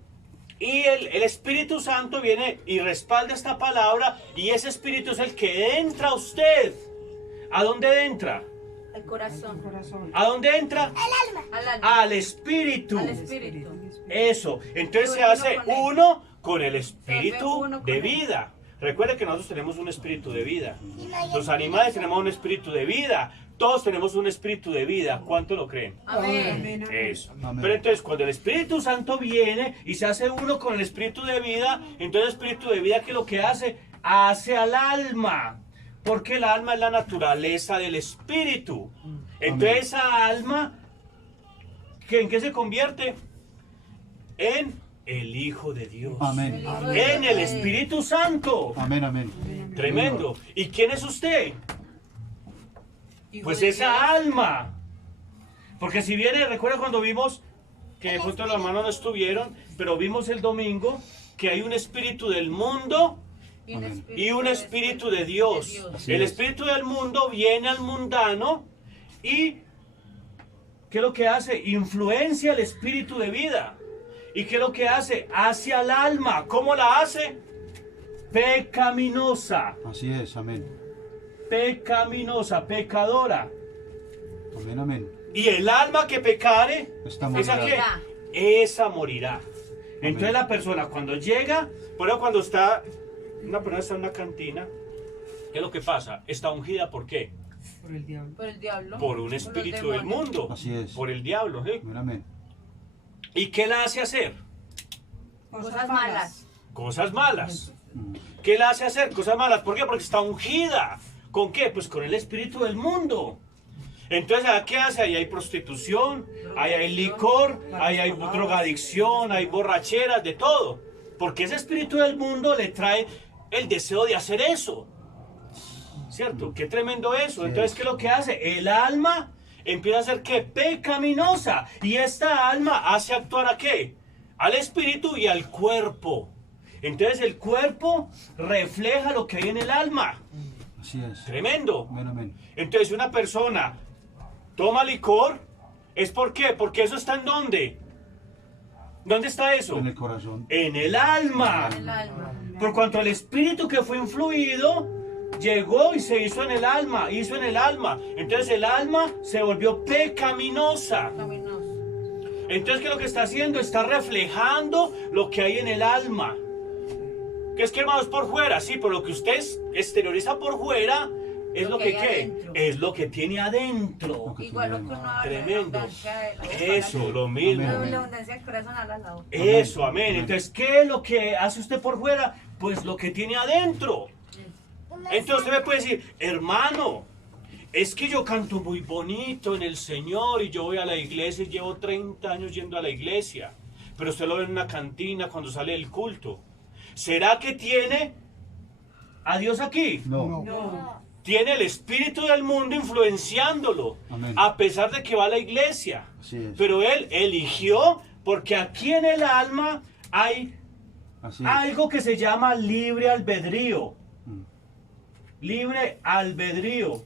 Y el Espíritu Santo viene y respalda esta palabra y ese Espíritu es el que entra a usted. ¿A dónde entra? Al corazón. ¿A dónde entra? Al alma. Al Espíritu. Al espíritu. Eso. Entonces se Uno hace con él. uno con el Espíritu uno con de él. vida. Recuerde que nosotros tenemos un espíritu de vida. Y no hay Los animales tenemos un espíritu de vida. Todos tenemos un espíritu de vida. ¿Cuánto lo creen? Amén. Eso. Amén. Pero entonces cuando el Espíritu Santo viene y se hace uno con el Espíritu de vida, entonces el Espíritu de vida, ¿qué es lo que hace? Hace al alma. Porque el alma es la naturaleza del Espíritu. Entonces Amén. esa alma, ¿en qué se convierte? En el Hijo de Dios. Amén. En el Espíritu Santo. Amén, amén. Tremendo. ¿Y quién es usted? Hijo Pues de esa Dios. alma. Porque si viene, recuerda cuando vimos, que de pronto los hermanos no estuvieron, pero vimos el domingo que hay un espíritu del mundo Amén. y un espíritu de Dios. Así El es. espíritu del mundo viene al mundano y ¿qué es lo que hace? Influencia el espíritu de vida. ¿Y qué es lo que hace? Hacia el alma. ¿Cómo la hace? Pecaminosa. Así es, amén. Pecaminosa, pecadora. Amén, amén. Y el alma que pecare, Esta ¿esa morirá. qué? Esa morirá. Entonces la persona cuando llega, bueno, cuando está, una persona está en una cantina, ¿qué es lo que pasa? Está ungida, ¿por qué? Por el diablo. Por un los espíritu del demonios. mundo. Así es. Por el diablo, ¿sí? Amén, amén. ¿Y qué la hace hacer? Cosas malas. Cosas malas. Mm. ¿Qué la hace hacer? Cosas malas. ¿Por qué? Porque está ungida. ¿Con qué? Pues con el espíritu del mundo. Entonces, ¿qué hace? Ahí hay prostitución, ahí hay licor, ahí hay drogadicción, hay borracheras, de todo. Porque ese espíritu del mundo le trae el deseo de hacer eso. ¿Cierto? Qué tremendo eso. Entonces, ¿qué es lo que hace? El alma empieza a ser, ¿qué? Pecaminosa. Y esta alma hace actuar ¿a qué? Al espíritu y al cuerpo. Entonces, el cuerpo refleja lo que hay en el alma. Así es. Tremendo. Amén, amén. Entonces, una persona toma licor, ¿es por qué? Porque eso está ¿en dónde? ¿Dónde está eso? En el corazón. En el alma. El alma. Por cuanto el espíritu que fue influido llegó y se hizo en el alma, hizo en el alma. Entonces el alma se volvió pecaminosa. Caminoso. Entonces, ¿qué es lo que está haciendo? Está reflejando lo que hay en el alma. ¿Qué es que, hermanos, por fuera? Sí, pero lo que usted exterioriza por fuera es lo que hay ¿qué? adentro. Es lo que tiene adentro. Igual lo que uno habla. Tremendo. La abundancia de la Eso, lo mismo. Amén. La abundancia del corazón habla al lado. Eso, amén. Entonces, ¿qué es lo que hace usted por fuera? Pues lo que tiene adentro. Entonces usted me puede decir, hermano, es que yo canto muy bonito en el Señor y yo voy a la iglesia y llevo 30 años yendo a la iglesia. Pero usted lo ve en una cantina cuando sale del culto. ¿Será que tiene a Dios aquí? No. No. Tiene el espíritu del mundo influenciándolo, Amén. a pesar de que va a la iglesia. Así es. Pero él eligió, porque aquí en el alma hay Así es. algo que se llama libre albedrío. Mm. Libre albedrío.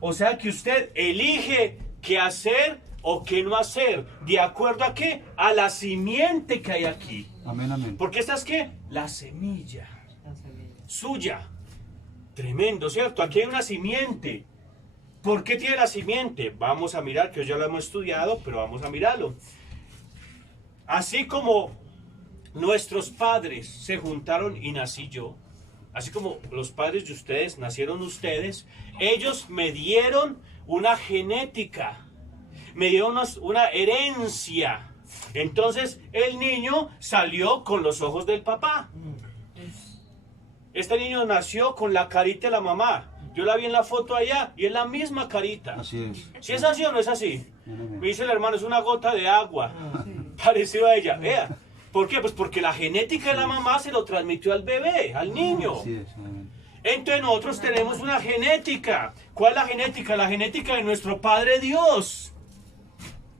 O sea que usted elige qué hacer o qué no hacer. ¿De acuerdo a qué? A la simiente que hay aquí. Amén, amén. Porque esta es qué? La semilla. Suya. Tremendo, ¿cierto? Aquí hay una simiente. ¿Por qué tiene la simiente? Vamos a mirar, que hoy ya lo hemos estudiado, pero vamos a mirarlo. Así como nuestros padres se juntaron y nací yo, así como los padres de ustedes nacieron ustedes, ellos me dieron una genética, me dieron una herencia. Entonces el niño salió con los ojos del papá. Este niño nació con la carita de la mamá. Yo la vi en la foto allá y es la misma carita. Así es. ¿Si es así o no es así? Amén, Me dice el hermano, es una gota de agua. Parecido a ella. Vea. ¿Por qué? Pues porque la genética de la mamá se lo transmitió al bebé, al niño. Así es. Amén. Entonces nosotros tenemos una genética. ¿Cuál es la genética? La genética de nuestro Padre Dios.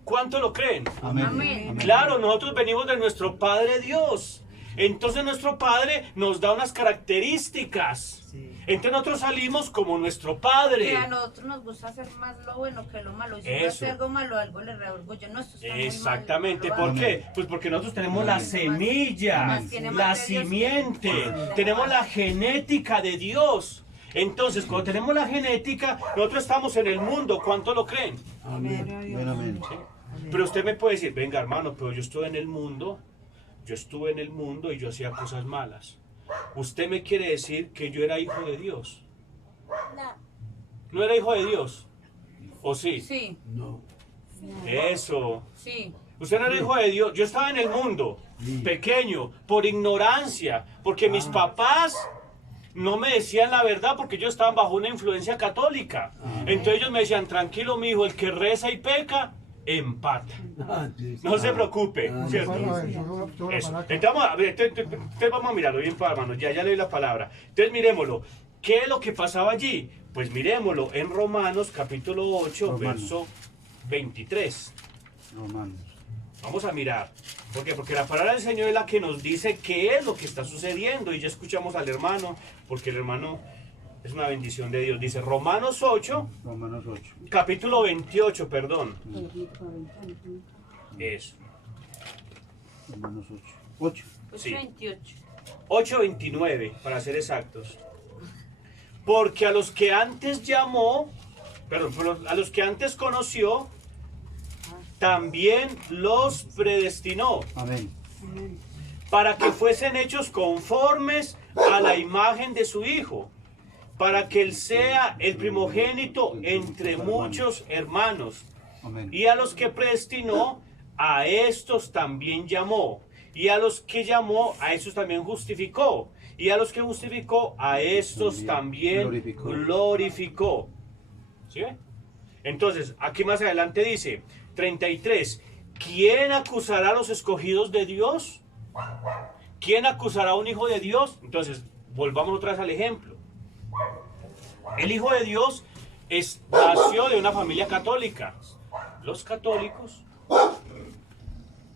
¿Cuánto lo creen? Amén. Amén. Claro, nosotros venimos de nuestro Padre Dios. Entonces nuestro Padre nos da unas características. Entonces nosotros salimos como nuestro Padre. Que a nosotros nos gusta hacer más lo bueno que lo malo. Y si uno Eso. hace algo malo, algo le reorgullo. No, esto está muy mal, Exactamente, no lo ¿por hagas. qué? Pues porque nosotros tenemos la Amén. semilla, Más tiene la más de Dios que- simiente, Amén. tenemos la genética de Dios. Entonces, cuando tenemos la genética, nosotros estamos en el mundo. ¿Cuánto lo creen? Amén, amén. Pero usted me puede decir, venga hermano, pero yo estuve en el mundo, y yo hacía cosas malas. ¿Usted me quiere decir que yo era hijo de Dios? No. ¿No era hijo de Dios? ¿O sí? Sí, Eso. sí. Usted no era hijo de Dios. Yo estaba en el mundo, pequeño, por ignorancia, porque mis papás no me decían la verdad, porque ellos estaban bajo una influencia católica. Entonces ellos me decían, tranquilo mi hijo, el que reza y peca, empata. No se preocupe, ¿cierto? Bueno, a ver, yo la Eso. palabra. Entonces vamos a mirarlo bien, hermanos. Ya leí la palabra. Entonces miremoslo. ¿Qué es lo que pasaba allí? Pues miremoslo en Romanos capítulo 8, Romanos. verso 23. Romanos. Vamos a mirar. ¿Por qué? Porque la palabra del Señor es la que nos dice qué es lo que está sucediendo. Y ya escuchamos al hermano, porque el hermano es una bendición de Dios. Dice Romanos 8, Romanos 8. capítulo 28, perdón. Eso. Romanos 8. 8. Sí. 28. 8:29, para ser exactos. Porque a los que antes llamó, perdón, a los que antes conoció, también los predestinó Amén. para que fuesen hechos conformes a la imagen de su Hijo, para que Él sea el primogénito entre muchos hermanos. Amén. Y a los que predestinó, a estos también llamó. Y a los que llamó, a estos también justificó. Y a los que justificó, a estos también glorificó. ¿Sí ve? Entonces, aquí más adelante dice, 33, ¿quién acusará a los escogidos de Dios? ¿Quién acusará a un hijo de Dios? Entonces, volvamos otra vez al ejemplo. El Hijo de Dios nació de una familia católica. Los católicos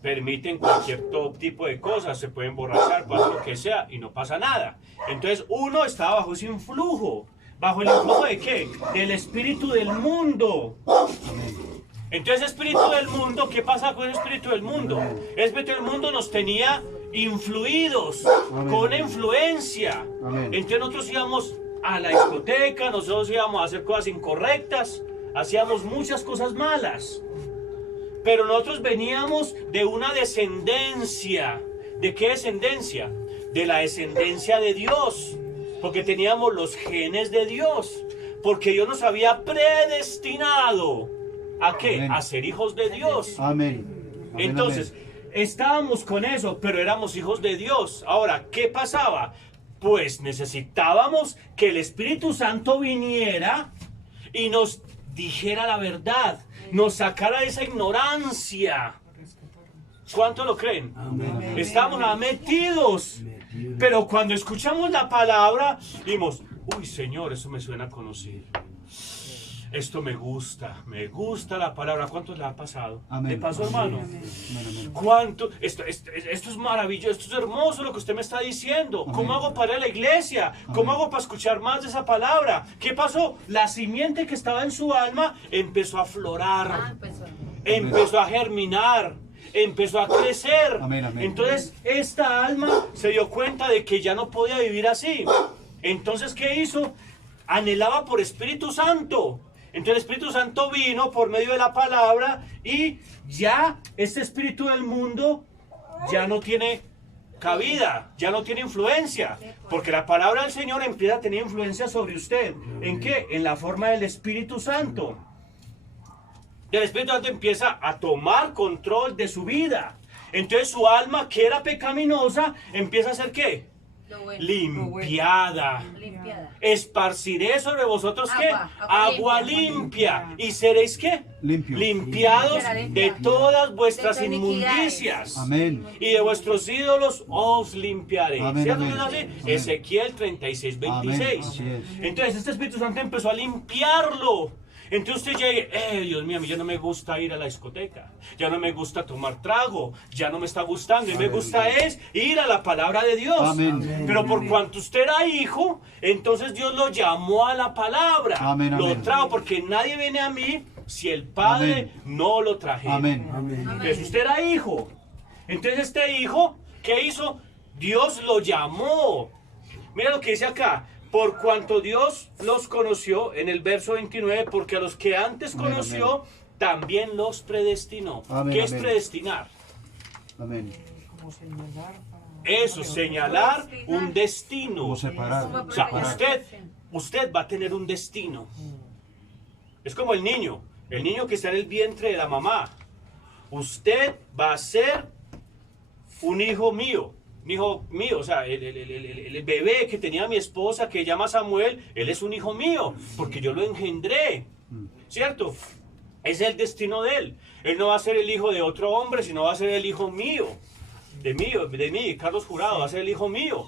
permiten cualquier tipo de cosas, se pueden emborrachar, pasa lo que sea y no pasa nada. Entonces uno está bajo ese influjo. ¿Bajo el influjo de qué? Del espíritu del mundo. Entonces, espíritu del mundo, ¿qué pasa con el espíritu del mundo? El espíritu del mundo nos tenía influidos, con una influencia. Entonces nosotros íbamos a la discoteca, nosotros íbamos a hacer cosas incorrectas, hacíamos muchas cosas malas. Pero nosotros veníamos de una descendencia. ¿De qué descendencia? De la descendencia de Dios. Porque teníamos los genes de Dios. Porque Dios nos había predestinado. ¿A qué? Amén. A ser hijos de Dios. Amén. Amén. Entonces, estábamos con eso, pero éramos hijos de Dios. Ahora, ¿qué pasaba? Pues necesitábamos que el Espíritu Santo viniera y nos dijera la verdad, nos sacara de esa ignorancia. ¿Cuánto lo creen? Amén. Estamos metidos. Pero cuando escuchamos la palabra, dimos, uy Señor, eso me suena conocido. Esto me gusta la palabra. ¿Cuántos le ha pasado? Amén. ¿Le pasó, hermano? Amén. ¿Cuánto? Esto es maravilloso, esto es hermoso lo que usted me está diciendo. ¿Cómo hago para ir a la iglesia? ¿Cómo hago para escuchar más de esa palabra? ¿Qué pasó? La simiente que estaba en su alma empezó a aflorar, empezó a germinar, empezó a crecer. Amén, amén. Entonces esta alma se dio cuenta de que ya no podía vivir así. Entonces, ¿qué hizo? Anhelaba por Espíritu Santo. Entonces el Espíritu Santo vino por medio de la palabra y ya este espíritu del mundo ya no tiene cabida, ya no tiene influencia, porque la palabra del Señor empieza a tener influencia sobre usted. ¿En qué? En la forma del Espíritu Santo. Y el Espíritu Santo empieza a tomar control de su vida. Entonces su alma, que era pecaminosa, empieza a ser ¿qué? Limpiada. Esparciré sobre vosotros ¿qué? Agua limpia. ¿Y seréis qué? Limpiados de todas vuestras inmundicias. Amén. Y de vuestros ídolos os limpiaré. Amén, ¿Cierto amén. que es así? Amén. Ezequiel 36, 26. Amén, así es. Entonces este Espíritu Santo empezó a limpiarlo. Entonces usted llega, Dios mío, a mí ya no me gusta ir a la discoteca, ya no me gusta tomar trago, ya no me está gustando, y me gusta es ir a la palabra de Dios. Amén. Pero por cuanto usted era hijo, entonces Dios lo llamó a la palabra, Amén, lo amén. trajo, porque nadie viene a mí si el Padre Amén. no lo trajera. Amén. Entonces usted era hijo, entonces este hijo, ¿qué hizo? Dios lo llamó. Mira lo que dice acá. Por cuanto Dios los conoció, en el verso 29, porque a los que antes Amén, conoció, también los predestinó. Amén, ¿Qué es amén. predestinar? Amén. Eso, señalar un destino. Como separar. O sea, usted va a tener un destino. Es como el niño que está en el vientre de la mamá. Usted va a ser un hijo mío. Un hijo mío, o sea, el bebé que tenía mi esposa, que llama Samuel, él es un hijo mío, porque yo lo engendré, ¿cierto? Ese es el destino de él. Él no va a ser el hijo de otro hombre, sino va a ser el hijo mío, de mí, Carlos Jurado, va a ser el hijo mío.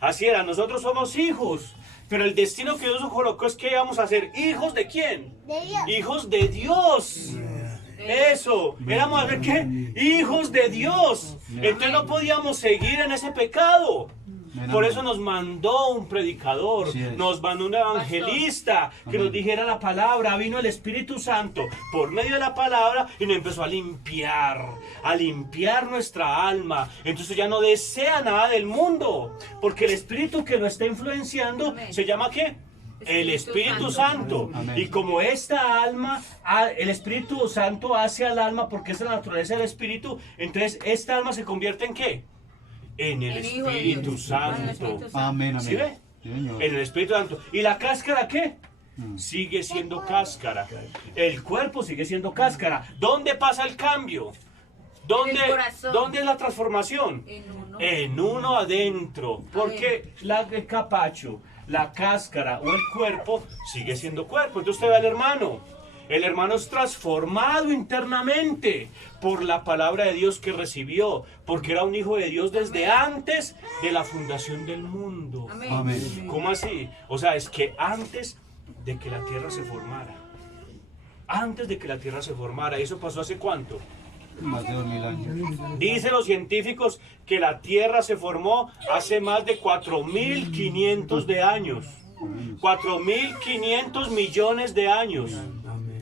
Así era, nosotros somos hijos, pero el destino que Dios nos colocó es que vamos a ser hijos de ¿quién? De Dios. Hijos de Dios. Eso, éramos a ver qué, hijos de Dios. Entonces no podíamos seguir en ese pecado. Por eso nos mandó un predicador, Así es. nos mandó un evangelista que nos dijera la palabra. Vino el Espíritu Santo por medio de la palabra y nos empezó a limpiar nuestra alma. Entonces ya no desea nada del mundo, porque el Espíritu que lo está influenciando Amén. se llama ¿qué? El Espíritu Santo. Amén. Y como esta alma, el Espíritu Santo hace al alma, porque es la naturaleza del Espíritu, entonces esta alma se convierte en ¿qué? En el El Hijo de Espíritu Dios. Santo. En el Espíritu Santo. Amén, amén. ¿Sí ve? Sí, señor. En el Espíritu Santo. ¿Y la cáscara qué? Mm. Sigue siendo cáscara. El cuerpo sigue siendo cáscara. ¿Dónde pasa el cambio? En el corazón. ¿Dónde es la transformación? En uno. En uno adentro. Porque el capacho, la cáscara o el cuerpo sigue siendo cuerpo. Entonces usted ve al hermano. El hermano es transformado internamente por la palabra de Dios que recibió, porque era un hijo de Dios desde antes de la fundación del mundo. Amén. Amén. ¿Cómo así? O sea, es que antes de que la tierra se formara. Antes de que la tierra se formara. ¿Eso pasó hace cuánto? Más de 2000 años. Dicen los científicos que la tierra se formó hace más de 4.500 de años. 4.500 millones de años.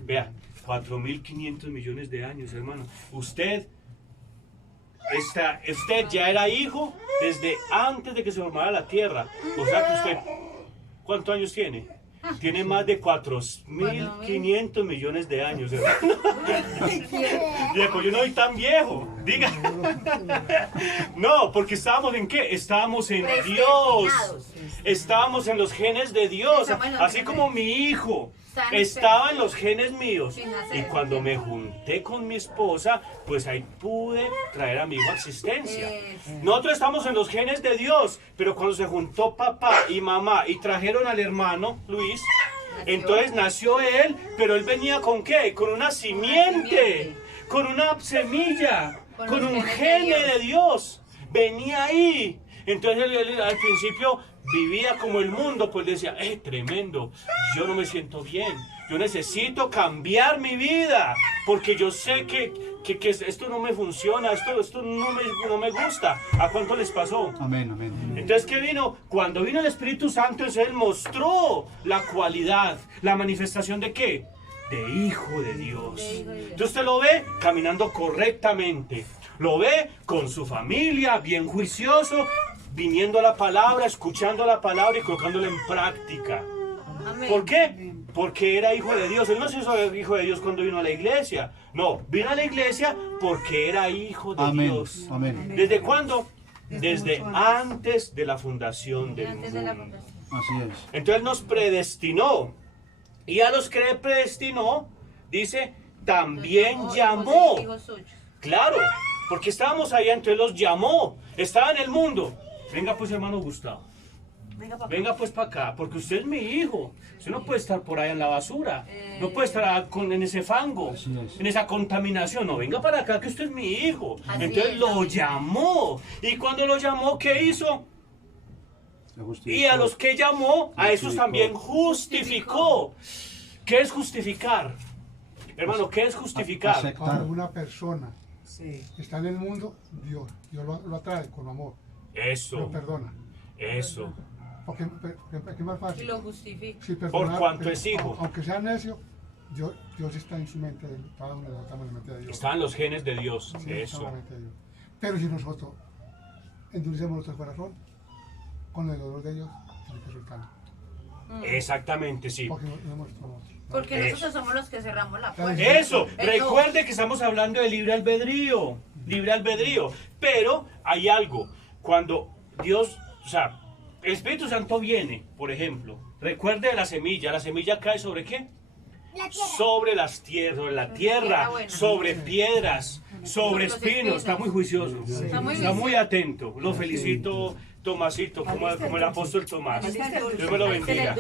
Vea, 4.500 millones de años, hermano. Usted ya era hijo desde antes de que se formara la tierra. O sea que usted, ¿cuántos años tiene? Tiene más de 4.500 millones de años, hermano. Viejo, yo no soy tan viejo. Diga. No, porque estábamos en qué? Estábamos en Dios. Estábamos en los genes de Dios. Así como mi hijo estaba en los genes míos. Y cuando me junté con mi esposa, pues ahí pude traer a mi hijo a existencia. Nosotros estamos en los genes de Dios, pero cuando se juntó papá y mamá y trajeron al hermano Luis, entonces nació él, pero él venía ¿con qué? Con una simiente, con una semilla, con un gene de Dios. Venía ahí. Entonces él al principio vivía como el mundo, pues decía, tremendo, yo no me siento bien, yo necesito cambiar mi vida, porque yo sé que esto no me funciona, esto no me gusta. ¿A cuánto les pasó? Amén, amén. Entonces, ¿qué vino? Cuando vino el Espíritu Santo, entonces Él mostró la cualidad, la manifestación de ¿qué? De Hijo de Dios. Entonces usted lo ve caminando correctamente, lo ve con su familia, bien juicioso, viniendo a la palabra, escuchando la palabra y colocándola en práctica. Amén. ¿Por qué? Porque era hijo de Dios. Él no se hizo hijo de Dios cuando vino a la iglesia. No, vino a la iglesia porque era hijo de Amén, Dios. amén. ¿Desde cuándo? Desde antes de la fundación del Antes de la mundo. fundación. Así es. Entonces nos predestinó. Y a los que le predestinó, dice, también llamó. Hijos suyos. Claro, porque estábamos allá, entonces los llamó. Estaba en el mundo. Venga pues, hermano Gustavo. Venga pues para acá, porque usted es mi hijo. Usted no puede estar por ahí en la basura. No puede estar en ese fango, Así es. en esa contaminación. No, venga para acá, que usted es mi hijo. Así Entonces es, lo amén. llamó. Y cuando lo llamó, ¿qué hizo? Se justificó. Y a los que llamó, a esos Justificó. también justificó. ¿Qué es justificar? Hermano, ¿qué es justificar? Aceptar. Cuando una persona está en el mundo, Dios lo atrae con amor, lo Eso, perdona. eso. Porque es más Y fácil. lo justifica. Sí, perdonar, Por cuanto pero es hijo. Aunque sea necio, Dios está en su mente, cada uno estamos en la mente de Dios. Están los genes de Dios. Sí, está en Eso. la mente de Dios. Pero si nosotros endurecemos nuestro corazón, con el dolor de Dios, tenemos que soltarlo. Exactamente, sí. Porque no mostramos. Porque Eso. nosotros somos los que cerramos la puerta. Eso, recuerde que estamos hablando de libre albedrío, pero hay algo, cuando Dios, o sea, el Espíritu Santo viene, por ejemplo, recuerde de la semilla cae sobre ¿qué? La tierra. Sobre las tierras, sobre la tierra, buena. sobre piedras, sobre Sobre los espinos, espinos. está muy juicioso, Está muy está muy juicioso. atento, lo felicito, Tomasito, como el apóstol Tomás, Dios me lo bendiga.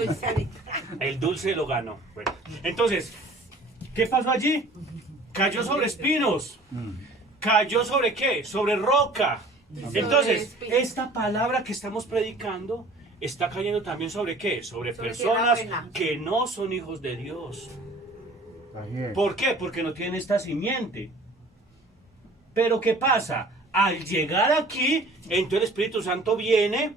El dulce lo ganó. Bueno, entonces, ¿qué pasó allí? Cayó sobre espinos. ¿Cayó sobre qué? Sobre roca. Entonces, espinos. esta palabra que estamos predicando está cayendo también sobre qué? Sobre Sobre personas tierra buena. que no son hijos de Dios. Así es. ¿Por qué? Porque no tienen esta simiente. Pero ¿qué pasa? Al llegar aquí, entonces el Espíritu Santo viene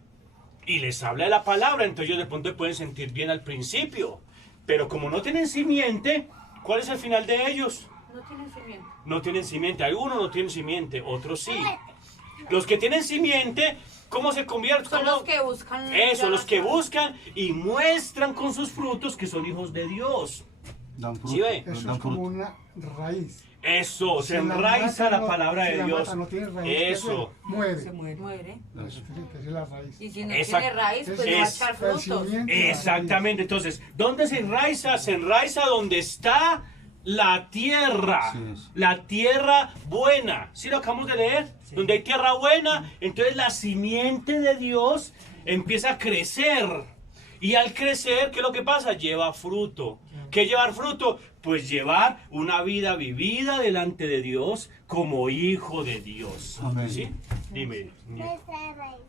y les habla de la palabra, entonces ellos de pronto pueden sentir bien al principio. Pero como no tienen simiente, ¿cuál es el final de ellos? No tienen simiente. No tienen simiente. Algunos no tienen simiente, otros sí. Los que tienen simiente, ¿cómo se convierten? Son ¿Cómo? los que buscan. Eso, los que ya- buscan y muestran con sus frutos que son hijos de Dios. Dan fruto. ¿Sí ve? Eso Dan es como fruto. una raíz. Eso, se Si la enraiza mata la no- palabra si de la Dios. mata no tiene raíz, ¿qué Eso. hace? Muere. Se muere. Muere. Eso. Esa es la raíz. Y si no Exacto. tiene raíz, pues Es- no va a es- echar el frutos. simiente de la Exactamente, entonces, ¿dónde se enraiza? Se enraiza donde está la tierra, Así es. la tierra buena. ¿Sí lo acabamos de leer? Donde hay tierra buena, entonces la simiente de Dios empieza a crecer. Y al crecer, ¿qué es lo que pasa? Lleva fruto. ¿Qué llevar fruto? Pues llevar una vida vivida delante de Dios como hijo de Dios. Amén. ¿Sí? Dime. Nuestra raíz.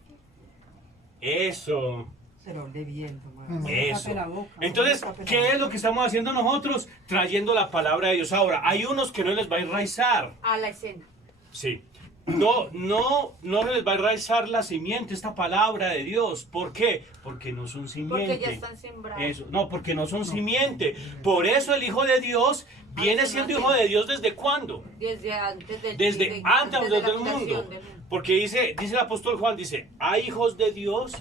Eso. Se lo hablé bien, Tomás. Eso. Tape la boca, Entonces, tape la ¿qué boca. es lo que estamos haciendo nosotros? Trayendo la palabra de Dios. Ahora, hay unos que no les va a enraizar. A la escena. Sí. No se les va a enraizar la simiente, esta palabra de Dios. ¿Por qué? Porque no son simiente. Porque ya están sembrados. Eso, no, porque no son simiente. Por eso el Hijo de Dios viene siendo Hijo de Dios ¿desde cuándo? Desde antes del Desde antes de la del fundación mundo. del mundo. Porque dice el apóstol Juan, dice, hay hijos de Dios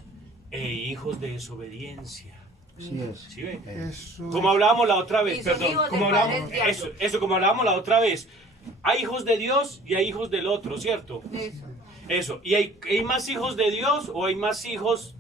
e hijos de desobediencia. Así es. ¿Sí ve? Eso Como hablábamos la otra vez, Y son perdón, hijos de como padres hablábamos, diablos. eso, como hablábamos la otra vez. Hay hijos de Dios y hay hijos del otro, ¿cierto? Eso. Eso. ¿Y hay más hijos de Dios o hay más hijos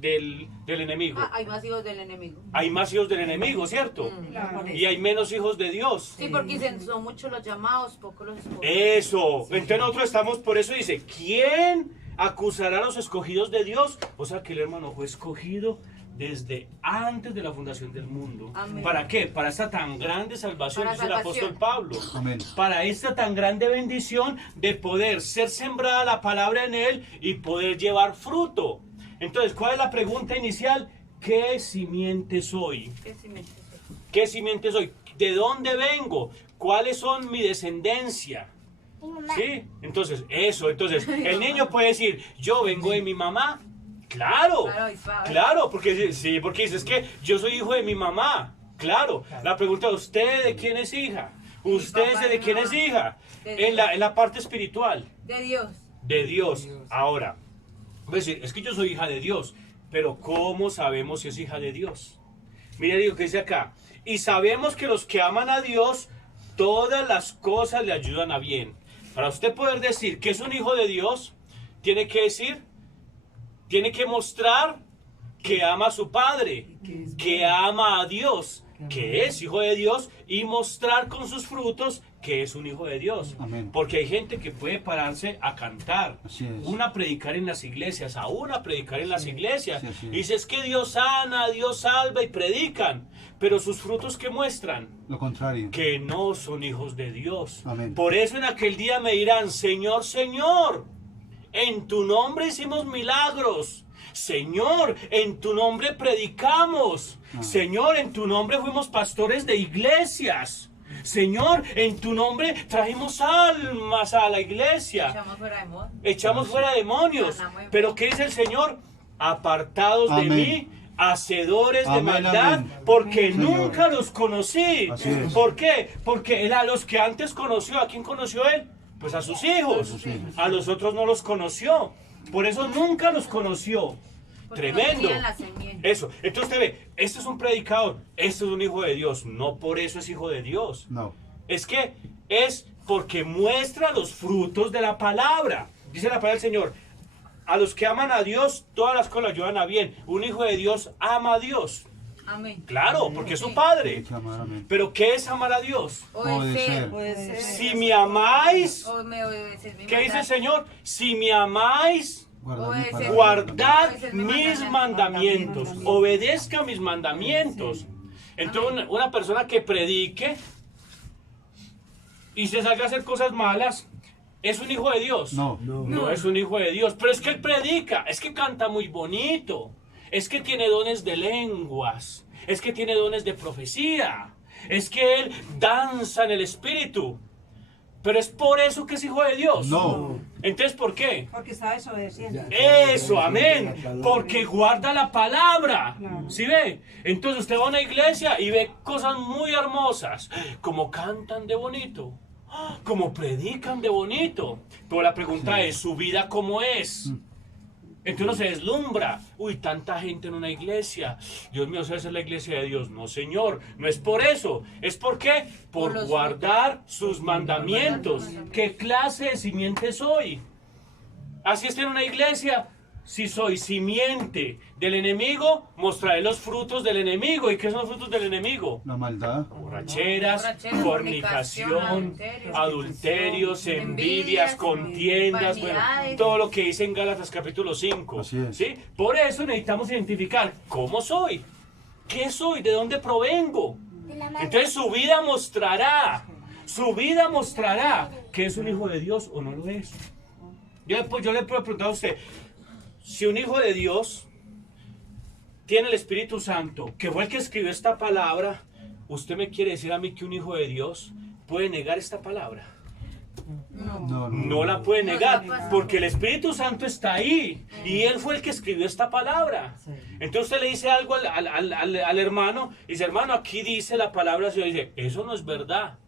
del enemigo? Ah, hay más hijos del enemigo. Hay más hijos del enemigo, ¿cierto? Claro. Y hay menos hijos de Dios. Sí, porque dicen, son muchos los llamados, pocos los escogidos. Eso. Entonces nosotros estamos, por eso dice, ¿quién acusará a los escogidos de Dios? O sea que el hermano fue escogido desde antes de la fundación del mundo. Amén. ¿Para qué? Para esta tan grande salvación, Para dice el salvación. apóstol Pablo. Amén. Para esta tan grande bendición de poder ser sembrada la palabra en él y poder llevar fruto. Entonces, ¿cuál es la pregunta inicial? ¿Qué simiente soy? ¿Qué simiente es eso? ¿Qué simiente soy? ¿De dónde vengo? ¿Cuáles son mi descendencia? Mi mamá. ¿Sí? Entonces, eso. Entonces, el niño puede decir, yo vengo de mi mamá. Claro, Claro, y sabe. claro, porque sí, porque dices que yo soy hijo de mi mamá. Claro. La pregunta es, ¿usted de quién es hija? ¿Usted papá y de mi quién mamá. es hija? De En la parte espiritual. De Dios. De Dios. Ahora, voy a decir, es que yo soy hija de Dios, pero ¿cómo sabemos si es hija de Dios? Mire lo que dice acá. Y sabemos que los que aman a Dios, todas las cosas le ayudan a bien. Para usted poder decir que es un hijo de Dios, tiene que decir, tiene que mostrar que ama a su Padre, que ama a Dios, que es hijo de Dios y mostrar con sus frutos que es un hijo de Dios. Amén. Porque hay gente que puede pararse a cantar, Así es. una a predicar en las iglesias, a una a predicar en las iglesias. Sí, así es. Y dice, es que Dios sana, Dios salva y predican, pero sus frutos que muestran, Lo contrario. que no son hijos de Dios. Amén. Por eso en aquel día me dirán, Señor, Señor, en tu nombre hicimos milagros. Señor, en tu nombre predicamos. Señor, en tu nombre fuimos pastores de iglesias. Señor, en tu nombre trajimos almas a la iglesia. Echamos fuera de moda. Echamos fuera demonios. Sanamos. Pero ¿qué dice el Señor? Apartados de Amén. mí, hacedores de Amén, maldad, amén. porque Señor. nunca los conocí. Así es. ¿Por qué? Porque él a los que antes conoció, ¿a quién conoció él? Pues a sus hijos. sus hijos. A los otros no los conoció. Por eso nunca los conoció. Porque no Tremendo. tenían la simiente. Eso. Entonces usted ve, este es un predicador, este es un hijo de Dios. No por eso es hijo de Dios. No. Es que es porque muestra los frutos de la palabra. Dice la palabra del Señor, a los que aman a Dios, todas las cosas ayudan a bien. Un hijo de Dios ama a Dios. Amén. Claro, porque es su Sí. padre. Hay que amar, amén. Pero ¿qué es amar a Dios? Obedecer. Puede ser. Si me amáis, O me obedeces mi ¿qué dice el mandato. Señor? Si me amáis, Guardar mi Obedecer. palabra. guardad Obedecer mis mis mandamientos. mandamientos, obedezca mis mandamientos. Entonces una persona que predique y se salga a hacer cosas malas, ¿es un hijo de Dios? No. No es un hijo de Dios, pero es que él predica, es que canta muy bonito, es que tiene dones de lenguas, es que tiene dones de profecía, es que él danza en el Espíritu. Pero es por eso que es hijo de Dios. No. Entonces, ¿por qué? Porque está desobedeciendo. Eso, amén. Porque guarda la palabra. ¿Sí ve? Entonces usted va a una iglesia y ve cosas muy hermosas. Como cantan de bonito. Como predican de bonito. Pero la pregunta es, ¿su vida cómo es? Entonces uno se deslumbra. Uy, tanta gente en una iglesia. Dios mío, esa es la iglesia de Dios. No, Señor, no es por eso. ¿Es por qué? Por los guardar sus mandamientos. ¿Qué clase de simiente soy? Así está en una iglesia. Si soy simiente del enemigo, mostraré los frutos del enemigo. ¿Y qué son los frutos del enemigo? La maldad. Borracheras, Borracheras, fornicación, adulterios, envidias, contiendas, bueno, vanidades. todo lo que dice en Gálatas capítulo 5. Así es. ¿Sí? Por eso necesitamos identificar cómo soy, qué soy, de dónde provengo. De la mano. Entonces su vida mostrará que es un hijo de Dios o no lo es. Yo le puedo preguntar a usted, si un hijo de Dios tiene el Espíritu Santo, que fue el que escribió esta palabra, ¿usted me quiere decir a mí que un hijo de Dios puede negar esta palabra? No la puede negar, porque el Espíritu Santo está ahí y Él fue el que escribió esta palabra. Entonces usted le dice algo al hermano y dice, hermano, aquí dice la palabra del Señor, y dice, eso no es verdad.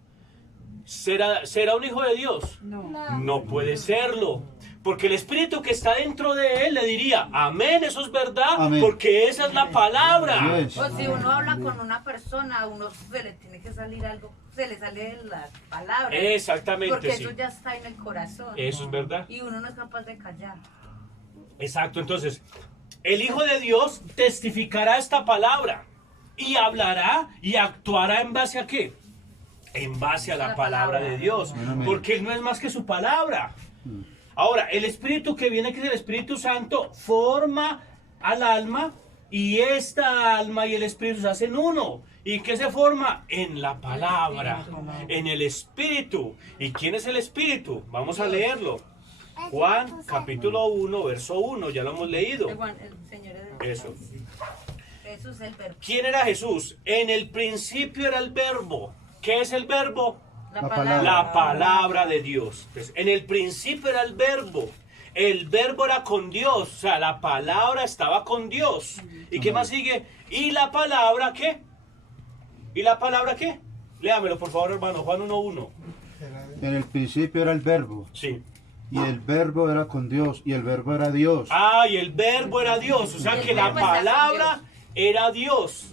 ¿Será un hijo de Dios? No puede serlo. Porque el Espíritu que está dentro de él le diría, amén, eso es verdad, Amén. porque esa es la palabra. Así es. O si uno habla con una persona, a uno se le tiene que salir algo, se le sale de las palabras. Exactamente, Porque sí. eso ya está en el corazón. Eso es verdad. Y uno no es capaz de callar. Exacto, entonces, el Hijo de Dios testificará esta palabra y hablará y actuará en base a ¿qué? En base a la palabra de Dios, Amén. porque Él no es más que su palabra. Ahora, el Espíritu que viene, que es el Espíritu Santo, forma al alma y esta alma y el Espíritu se hacen uno. ¿Y qué se forma? En la palabra, en el Espíritu. ¿Y quién es el Espíritu? Vamos a leerlo. Juan, capítulo 1, verso 1, ya lo hemos leído. El Señor es Eso. Jesús es el verbo. ¿Quién era Jesús? En el principio era el verbo. ¿Qué es el verbo? La La palabra. La palabra de Dios. Entonces, en el principio era el verbo. El verbo era con Dios. O sea, la palabra estaba con Dios. ¿Y qué más sigue? ¿Y la palabra qué? ¿Y la palabra qué? Léamelo, por favor, hermano. Juan 1:1. En el principio era el verbo. Sí. Y el verbo era con Dios. Y el verbo era Dios. Ah, y el verbo era Dios. O sea, Y el que la verbo está con palabra Dios. era Dios.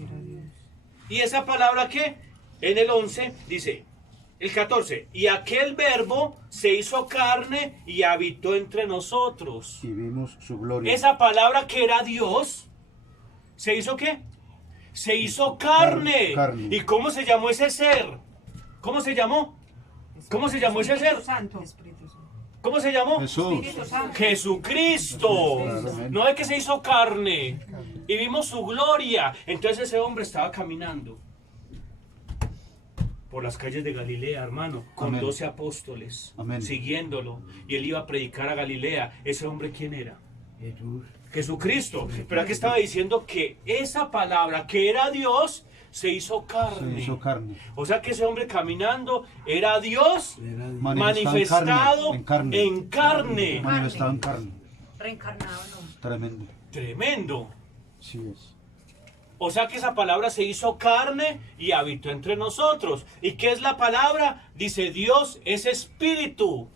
¿Y esa palabra qué? En el 11 dice, el 14, y aquel verbo se hizo carne y habitó entre nosotros. Y vimos su gloria. Esa palabra que era Dios, ¿se hizo qué? Se hizo carne. Carne. ¿Y cómo se llamó ese ser? ¿Cómo se llamó? ¿Cómo se llamó ese ser? ¿Cómo se llamó? Jesús. Jesucristo. Amén. No es que se hizo carne y vimos su gloria. Entonces ese hombre estaba caminando por las calles de Galilea, hermano, con Amén. 12 apóstoles, Amén. siguiéndolo. Y él iba a predicar a Galilea. ¿Ese hombre quién era? Jesús. Jesucristo. Pero aquí estaba diciendo que esa palabra que era Dios se hizo Se carne. hizo carne. O sea que ese hombre caminando era Dios manifestado en carne. en carne. Manifestado en carne. Reencarnado, no. Tremendo. Tremendo. Sí es. O sea que esa palabra se hizo carne y habitó entre nosotros. ¿Y qué es la palabra? Dice, Dios es espíritu.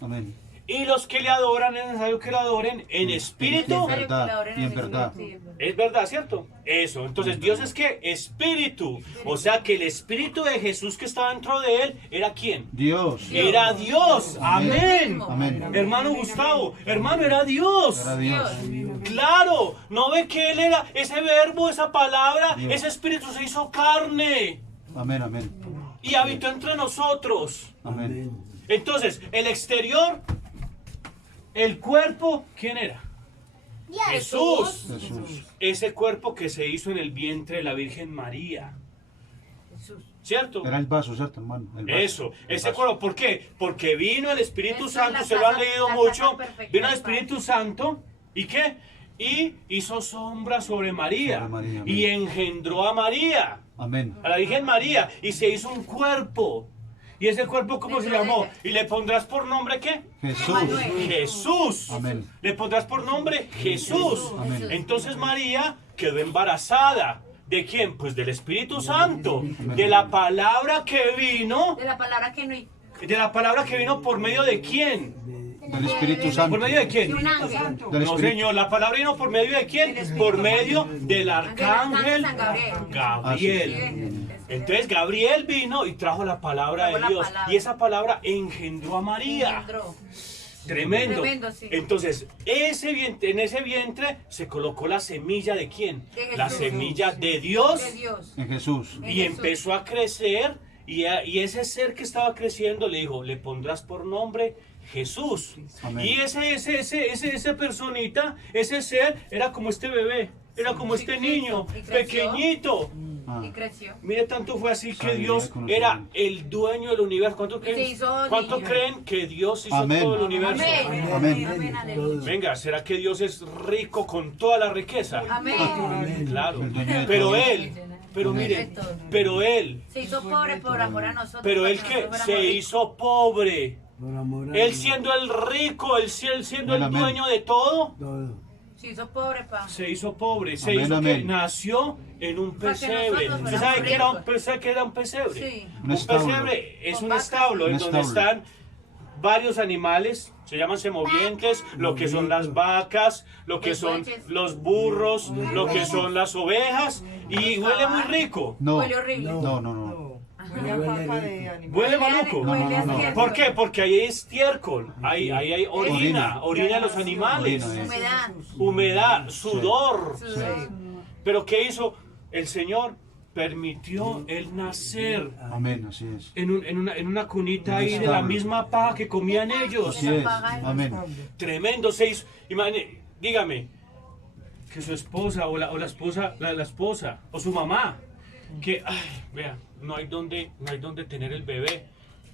Amén. Y los que le adoran es necesario que lo adoren en espíritu. En verdad, y en verdad. Es verdad, ¿cierto? Eso. Entonces, Dios es que espíritu. O sea que el espíritu de Jesús que estaba dentro de él era ¿quién? Dios. Era Dios. Amén. Amén. Hermano Gustavo, hermano, era Dios. Era Dios. Claro, no ve que él era ese verbo, esa palabra, Dios. ese espíritu se hizo carne Amén, amén. y habitó entre nosotros. Amén. Entonces, el exterior, el cuerpo, ¿quién era? Jesús. Jesús. Ese cuerpo que se hizo en el vientre de la Virgen María. ¿Cierto? Era el vaso, ¿cierto, hermano? El vaso. Eso, El ese vaso. cuerpo, ¿por qué? Porque vino el Espíritu Eso es Santo, la se lo han casa- leído la mucho, casa perfecta vino el del Espíritu Santo, ¿y qué? Y hizo sombra sobre María, Sobre María, amén. y engendró a María. Amén. A la Virgen María. Y se hizo un cuerpo. ¿Y ese cuerpo cómo se llamó? ¿Y le pondrás por nombre qué? Jesús. Jesús. Amén. Le pondrás por nombre Jesús. Amén. Entonces María quedó embarazada. ¿De quién? Pues del Espíritu Santo. De la palabra que vino. De la palabra que no hay. De la palabra que vino por medio de quién. Del Espíritu Santo. ¿Por medio de quién? De un ángel. Del No, Espíritu. señor, la palabra vino por medio de quién? Por medio del arcángel San Gabriel. Gabriel. Entonces Gabriel vino y trajo la palabra de Trajo la Dios. palabra. Y esa palabra engendró a María. Engendró. Tremendo. Tremendo, sí. Entonces, en ese vientre se colocó la semilla de quién? De Jesús. La semilla de Dios. De Dios. En Jesús. Y empezó a crecer. Y ese ser que estaba creciendo le dijo, le pondrás por nombre Jesús. Amén. Y esa personita, ese ser, era como este bebé, era como este niño, Y creció. pequeñito. Ah, Y creció. Mire, tanto fue así que Sabiduría Dios conocida. era el dueño del universo. ¿Cuánto se hizo cuánto niño. creen que Dios hizo Amén. todo el universo? Amén. Amén. Amén. Aleluya. Venga, ¿será que Dios es rico con toda la riqueza? Amén. Claro. El dueño de Pero todo. Él, pero Amén. mire, pero Él, Se hizo pobre por amor a nosotros. pero Él para que nosotros se fuéramos ricos. hizo pobre. Por amor a Él Dios, siendo el rico, él siendo el Amén. dueño de todo, todo. Se hizo pobre, pa. se hizo pobre, se Amén, hizo amén. que nació en un Para que pesebre. nosotros ¿Usted sabe fuéramos qué era un, ricos. sabe qué era un pesebre? Sí. Un Un establo. pesebre es Con un vacas. establo en Un donde establo. están varios animales, se llaman semovientes, lo que son las vacas, lo que Los son bueyes. los burros, lo que son las ovejas, y huele muy rico. No. Huele horrible. No, no, no. Huele maluco. No, no, no, no. estiércol. ¿Por qué? Porque ahí hay estiércol, ahí hay orina de los animales. Orina, Humedad. Humedad, sudor. Sudor. Pero ¿qué hizo? El Señor permitió el nacer Amén, así es. en una cunita ahí de la misma paja que comían ellos. Así es. Amén. Tremendo, dígame, que su esposa o la esposa, la esposa o su mamá, que, ay, vea, no hay donde tener el bebé.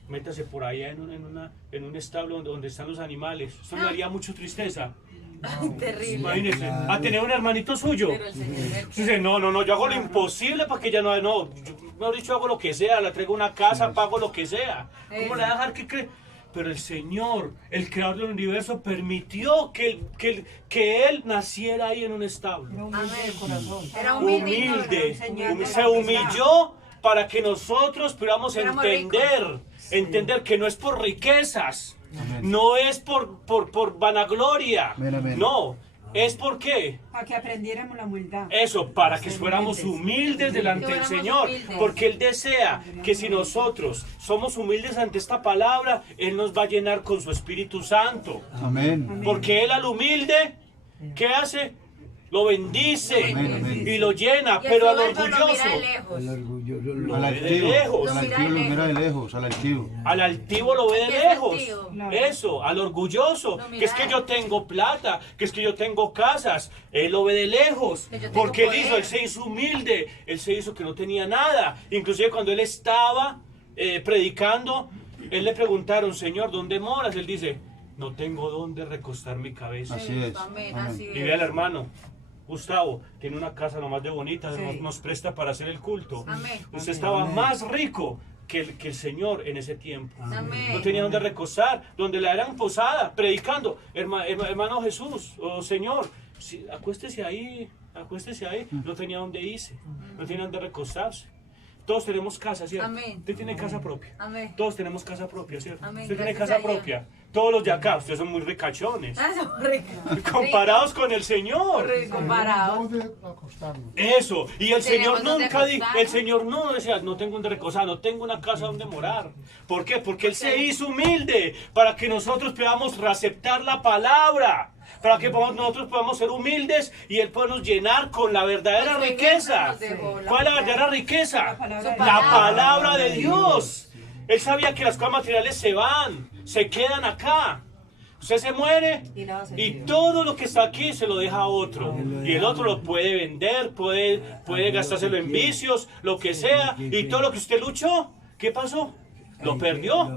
Métase por allá en un establo donde están los animales. Eso me daría mucha tristeza. Terrible. Imagínese, a tener un hermanito suyo. Pero el Señor. Dice, no, yo hago lo imposible para que ella no, yo, mejor dicho, hago lo que sea, le traigo una casa, pago lo que sea. ¿Cómo le va a dejar que cree? Pero el Señor, el creador del universo, permitió que él naciera ahí en un establo. Amén. Era humilde. Humilde, se humilló para que nosotros pudiéramos Fuéramos entender que no es por riquezas, Amén. no es por vanagloria, Amén, amén. no, es por qué. Para que aprendiéramos la humildad. Eso, para que fuéramos humildes delante del Que fuéramos Señor, humildes. porque Él desea que si nosotros somos humildes ante esta palabra, Él nos va a llenar con su Espíritu Santo. Amén. Porque Él al humilde, ¿qué hace? Lo bendice Amén, amén. y lo llena, Y pero al el soberbio lo orgulloso, mira de lejos. El orgulloso Lo Al ve de altivo. lejos. Al altivo lo mira de lejos. Al altivo. al altivo lo ve de ¿Qué es lejos. altivo? Eso, al orgulloso, Lo que es que mira. yo tengo plata, que es que yo tengo casas, él lo ve de lejos, Que yo tengo porque él poder. él se hizo humilde, él se hizo que no tenía nada. Inclusive cuando él estaba predicando, él le preguntaron, Señor, ¿dónde moras? Él dice, no tengo dónde recostar mi cabeza. Así es. Amén, Amén. así Y ve al hermano, Gustavo, tiene una casa nomás de bonita, Sí. nos presta para hacer el culto. Amén. Usted estaba más rico que el Señor en ese tiempo. Amén. No tenía donde recostar, donde la eran posada, predicando. Hermano Jesús, oh Señor, acuéstese ahí. No tenía donde irse, no tenía donde recostarse. Todos tenemos casa, ¿cierto? Amén. Usted tiene casa propia. Amén. Todos tenemos casa propia, ¿cierto? Amén. Usted tiene Gracias casa a Dios. propia. Todos los de acá, ustedes son muy ricachones. Ah, somos ricos. Comparados con el Señor. Ricos, comparados. ¿Dónde acostarnos? Eso, y el Tenemos Señor donde nunca dijo, acostarnos. el Señor no decía, no tengo donde recostar, no tengo una casa donde morar. ¿Por qué? Porque Él se hizo humilde para que nosotros podamos reaceptar la palabra, para que nosotros podamos ser humildes y Él podamos llenar con la verdadera Pues, riqueza. nos dejó la ¿Cuál es la verdadera riqueza? La palabra de La Dios. palabra de Dios. Él sabía que las cosas materiales se van, se quedan acá. Usted se muere Y nada se y queda. todo lo que está aquí se lo deja a otro. Y el otro lo puede vender, puede gastárselo en vicios, lo que sea. Y todo lo que usted luchó, ¿qué pasó? Lo perdió.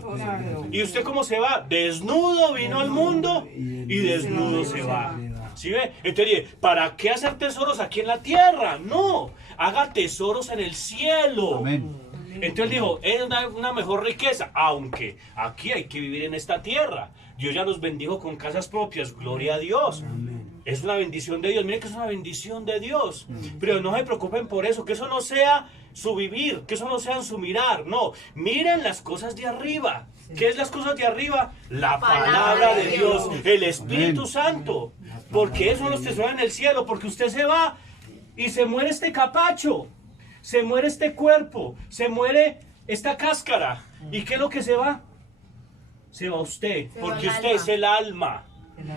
¿Y usted cómo se va? Desnudo vino al mundo y desnudo se va. ¿Sí ve? Entonces dije, ¿para qué hacer tesoros aquí en la tierra? No, haga tesoros en el cielo. Amén. Entonces dijo, es una mejor riqueza, aunque aquí hay que vivir en esta tierra. Dios ya nos bendijo con casas propias, gloria a Dios. Es una bendición de Dios, miren que es una bendición de Dios. Pero no se preocupen por eso, que eso no sea su vivir, que eso no sea su mirar. No, miren las cosas de arriba. ¿Qué es las cosas de arriba? La palabra de Dios, el Espíritu Amén. Santo. Porque eso los tesoros en el cielo, porque usted se va y se muere este capacho. Se muere este cuerpo, se muere esta cáscara. ¿Y qué es lo que se va? Se va usted, Se va porque el usted alma. es el alma.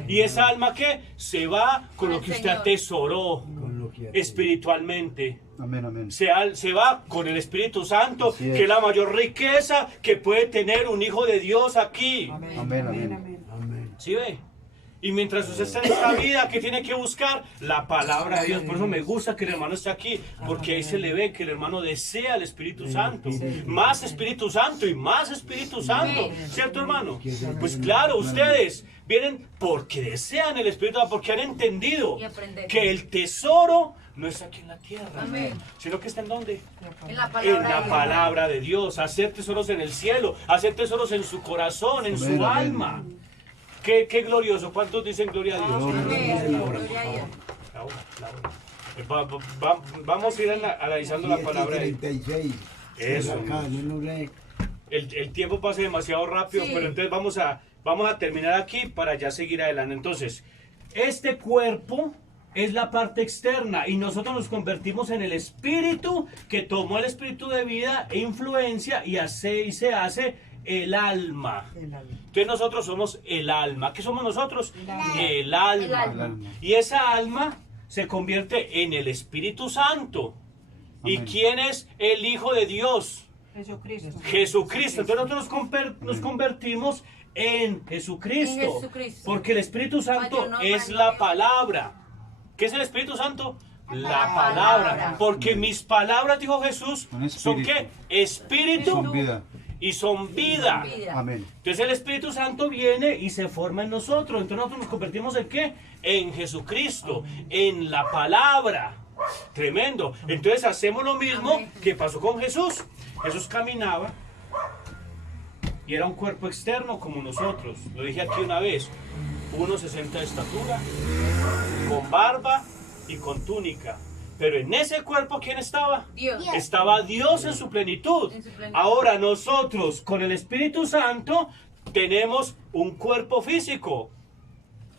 ¿Y esa alma qué? Se va con lo el que usted Señor. atesoró Con lo que espiritualmente. Amén, amén. Se va con el Espíritu Santo, Así es. que es la mayor riqueza que puede tener un hijo de Dios aquí. Amén, Amén, amén, amén. amén. Amén. ¿Sí ve? Y mientras usted está en esta vida, ¿qué tiene que buscar? La palabra de Dios. Por eso me gusta que el hermano esté aquí, porque ahí se le ve que el hermano desea el Espíritu Santo. Más Espíritu Santo y más Espíritu Santo. ¿Cierto, hermano? Pues claro, ustedes vienen porque desean el Espíritu Santo, porque han entendido Y aprender. que el tesoro no está aquí en la tierra, Amén. sino que está en ¿dónde? En la En palabra la de Dios. palabra de Dios, hacer tesoros en el cielo, hacer tesoros en su corazón, en Amén, su amén. alma. Qué glorioso. ¿Cuántos dicen gloria a Dios? Amén. Ahora, Gloria a Dios. Vamos a ir analizando la palabra. 7:36. Eso. Acá, yo no sé. El tiempo pasa demasiado rápido, Sí. pero entonces vamos a terminar aquí para ya seguir adelante. Entonces, este cuerpo es la parte externa y nosotros nos convertimos en el espíritu que tomó el espíritu de vida e influencia y se hace el alma. El alma. Entonces nosotros somos el alma. ¿Qué somos nosotros? alma. El alma. El alma. El alma. Y esa alma se convierte en el Espíritu Santo. ¿Y Amén. quién es el Hijo de Dios? Jesucristo. Jesucristo. Entonces nosotros nos convertimos en Jesucristo. En Jesucristo. Porque el Espíritu Santo Mayor no, es mayor. la palabra. ¿Qué es el Espíritu Santo? La palabra. palabra. Porque mis palabras, dijo Jesús, Un ¿son espíritu. qué? Espíritu Son vida. y son vida. Vida. Amén. Entonces el Espíritu Santo viene y se forma en nosotros. Entonces nosotros nos convertimos en ¿qué? En Jesucristo, en la palabra. Tremendo. Entonces hacemos lo mismo Amén. que pasó con Jesús. Jesús caminaba y era un cuerpo externo como nosotros. Lo dije aquí una vez. 1,60 de estatura, con barba y con túnica. Pero en ese cuerpo, ¿quién estaba? Dios. Estaba Dios en su plenitud. En su plenitud. Ahora nosotros con el Espíritu Santo tenemos un cuerpo físico.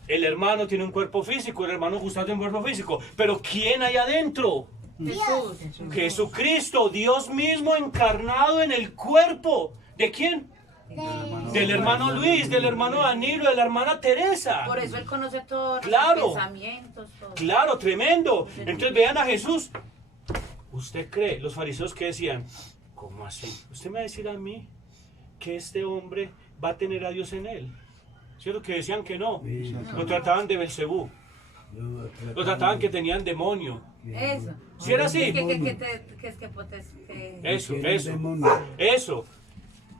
El hermano tiene un cuerpo físico, el hermano Gustavo tiene un cuerpo físico. Pero ¿quién hay adentro? Jesús. Jesucristo, Dios mismo encarnado en el cuerpo. ¿De quién? Del hermano Luis, del hermano Danilo, de la hermana Teresa. Por eso Él conoce todos Claro. los pensamientos. Todo. Claro, tremendo. Entonces vean a Jesús. ¿Usted cree? Los fariseos que decían, ¿cómo así? ¿Usted me va a decir a mí que este hombre va a tener a Dios en él? ¿Cierto? Que decían que no. Sí. Lo trataban de Belcebú. Lo trataban que tenían demonio. Eso. ¿Sí era así? Eso, Que era eso. demonio. Eso.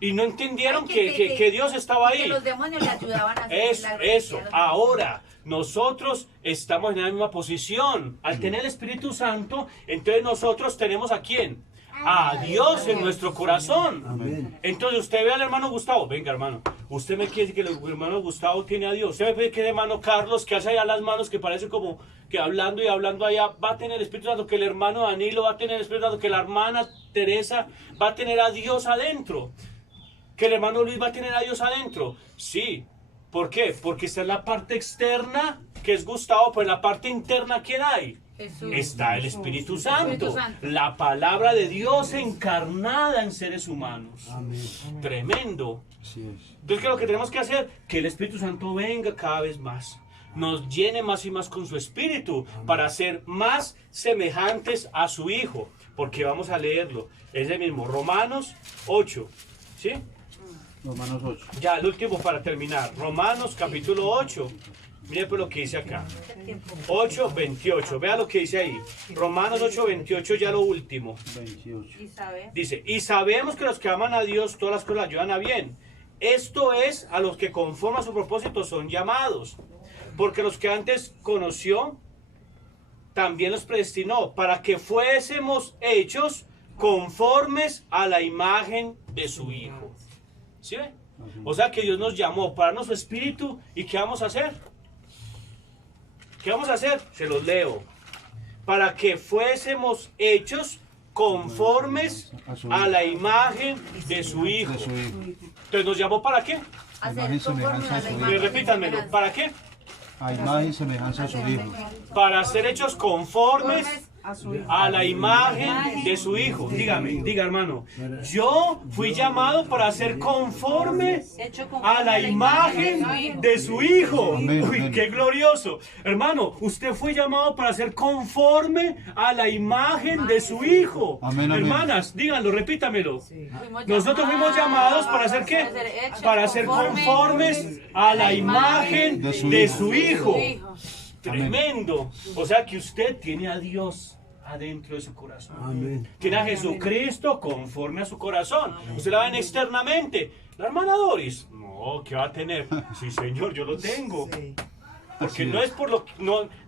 Y no entendieron Ay, que Dios estaba Que ahí. los demonios le ayudaban a hacer Eso, milagros. eso. Ahora, nosotros estamos en la misma posición. Al tener el Espíritu Santo, entonces nosotros tenemos ¿a quién? A Dios en nuestro corazón. Amén. Entonces usted ve al hermano Gustavo. Venga, hermano. Usted me quiere decir que el hermano Gustavo tiene a Dios. Usted me pide que el hermano Carlos, que hace allá las manos, que parece como que hablando y hablando allá, va a tener el Espíritu Santo. Que el hermano Danilo va a tener el Espíritu Santo. Que la hermana Teresa va a tener a Dios adentro. Que el hermano Luis va a tener a Dios adentro. Sí. ¿Por qué? Porque esta es la parte externa, que es Gustavo, pero en la parte interna, ¿quién hay? Jesús. Está el Espíritu Santo, Espíritu Santo. la palabra de Dios encarnada en seres humanos. Amén. Tremendo. Así es. Entonces, ¿qué es lo que tenemos que hacer? Que el Espíritu Santo venga cada vez más, nos llene más y más con su Espíritu para ser más semejantes a su Hijo. Porque vamos a leerlo, es el mismo, Romanos 8, ¿sí? Romanos 8. Ya, el último para terminar, Romanos capítulo 8. Mire pues lo que dice acá. 8:28. Vea lo que dice ahí. Romanos 8:28, ya lo último. 28. Y sabe. Dice, y sabemos que los que aman a Dios, todas las cosas ayudan a bien. Esto es a los que conforme a su propósito son llamados. Porque los que antes conoció, también los predestinó para que fuésemos hechos conformes a la imagen de su Hijo. ¿Sí ve? O sea que Dios nos llamó para darnos su espíritu. ¿Y qué vamos a hacer? ¿Qué vamos a hacer? Se los leo. Para que fuésemos hechos conformes a la imagen de su Hijo. De su Hijo. Entonces, ¿nos llamó para qué? A Hacer imagen y conforme semejanza a de la su imagen Hijo. Repítanmelo. ¿Para qué? A imagen y semejanza de su Hijo. Para ser hechos conformes A su hijo. a la imagen de su Hijo. Dígame, diga hermano, yo fui llamado para ser conforme a la imagen de su Hijo. Amén, Uy, amén. qué glorioso. Hermano, usted fue llamado para ser conforme a la imagen de su Hijo. Amén, amén. Hermanas, díganlo, repítamelo. Nosotros fuimos llamados para hacer qué? Para ser conformes a la imagen de su Hijo. Tremendo. O sea que usted tiene a Dios adentro de su corazón. Tiene a Jesucristo conforme a su corazón. Usted la ven externamente. La hermana Doris, no, ¿qué va a tener? Sí, Señor, yo lo tengo. Porque Así no es. es por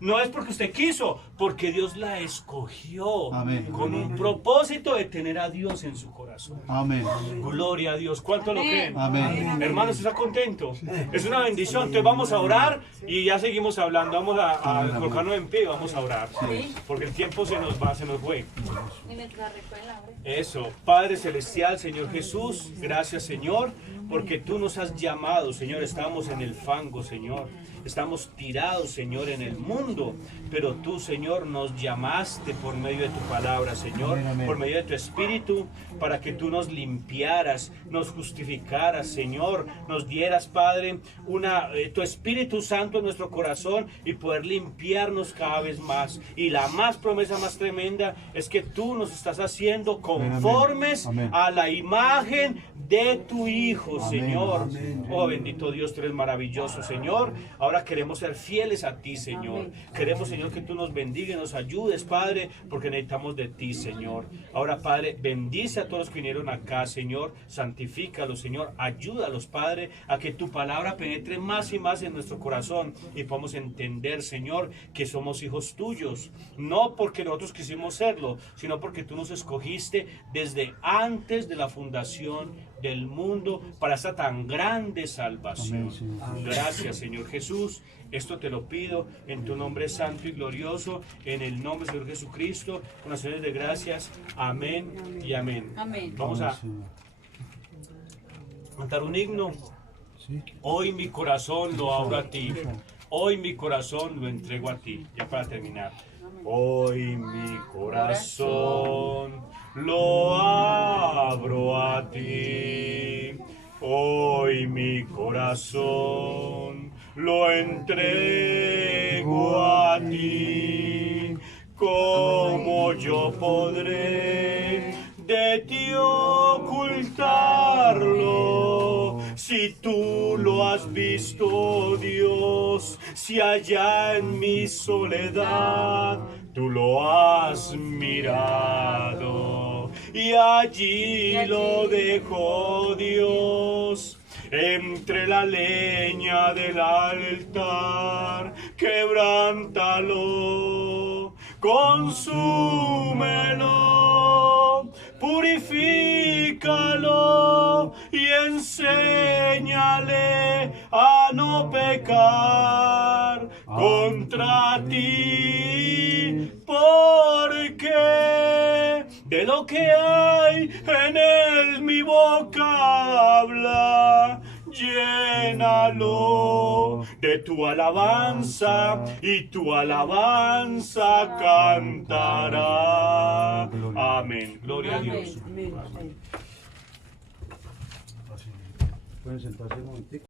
no es porque usted quiso, porque Dios la escogió Amén. con un propósito de tener a Dios en su corazón. Amén. Gloria a Dios. ¿Cuánto lo creen? Amén. Hermanos, ¿está contento? Es una bendición. Entonces vamos a orar y ya seguimos hablando. Vamos a colocarnos en pie y vamos a orar. Porque el tiempo se nos fue. Eso. Padre Celestial, Señor Jesús, gracias, Señor, porque tú nos has llamado, Señor. Estamos en el fango, Señor. Estamos tirados, Señor, en el mundo. Pero tú, Señor, nos llamaste por medio de tu palabra, Señor, Amén, amén. por medio de tu Espíritu, para que tú nos limpiaras, nos justificaras, Señor, nos dieras, Padre, tu Espíritu Santo en nuestro corazón y poder limpiarnos cada vez más. Y la promesa más tremenda es que tú nos estás haciendo conformes Amén. a la imagen de tu Hijo, Amén. Señor. Amén. Oh, bendito Dios, tú eres maravilloso, Señor. Ahora queremos ser fieles a ti, Señor. Queremos, Señor, que tú nos bendiga y nos ayudes, Padre, porque necesitamos de ti, Señor. Ahora, Padre, bendice a todos los que vinieron acá, Señor. Santifícalos, Señor. Ayúdalos, Padre, a que tu palabra penetre más y más en nuestro corazón y podamos entender, Señor, que somos hijos tuyos. No porque nosotros quisimos serlo, sino porque tú nos escogiste desde antes de la fundación del mundo para esta tan grande salvación. Amén, Señor. Gracias, Señor Jesús. Esto te lo pido en tu nombre santo y glorioso, en el nombre del Señor Jesucristo, con acciones de gracias. Amén y amén. Amén. Vamos a Amén, cantar un himno. Señor. Hoy mi corazón lo abro a ti. Hoy mi corazón lo entrego a ti. Ya para terminar. Hoy mi corazón lo abro a ti. Hoy mi corazón lo entrego a ti. ¿Cómo yo podré de ti ocultarlo? Si tú lo has visto, Dios, si allá en mi soledad tú lo has mirado y allí lo dejó Dios. Entre la leña del altar, quebrántalo, consúmelo, purifícalo y enséñale a no pecar contra ti, porque de lo que hay en él mi boca habla. Llénalo de tu alabanza y tu alabanza cantará. Amén. Gloria a Dios. Amén. Pueden sentarse un momentico.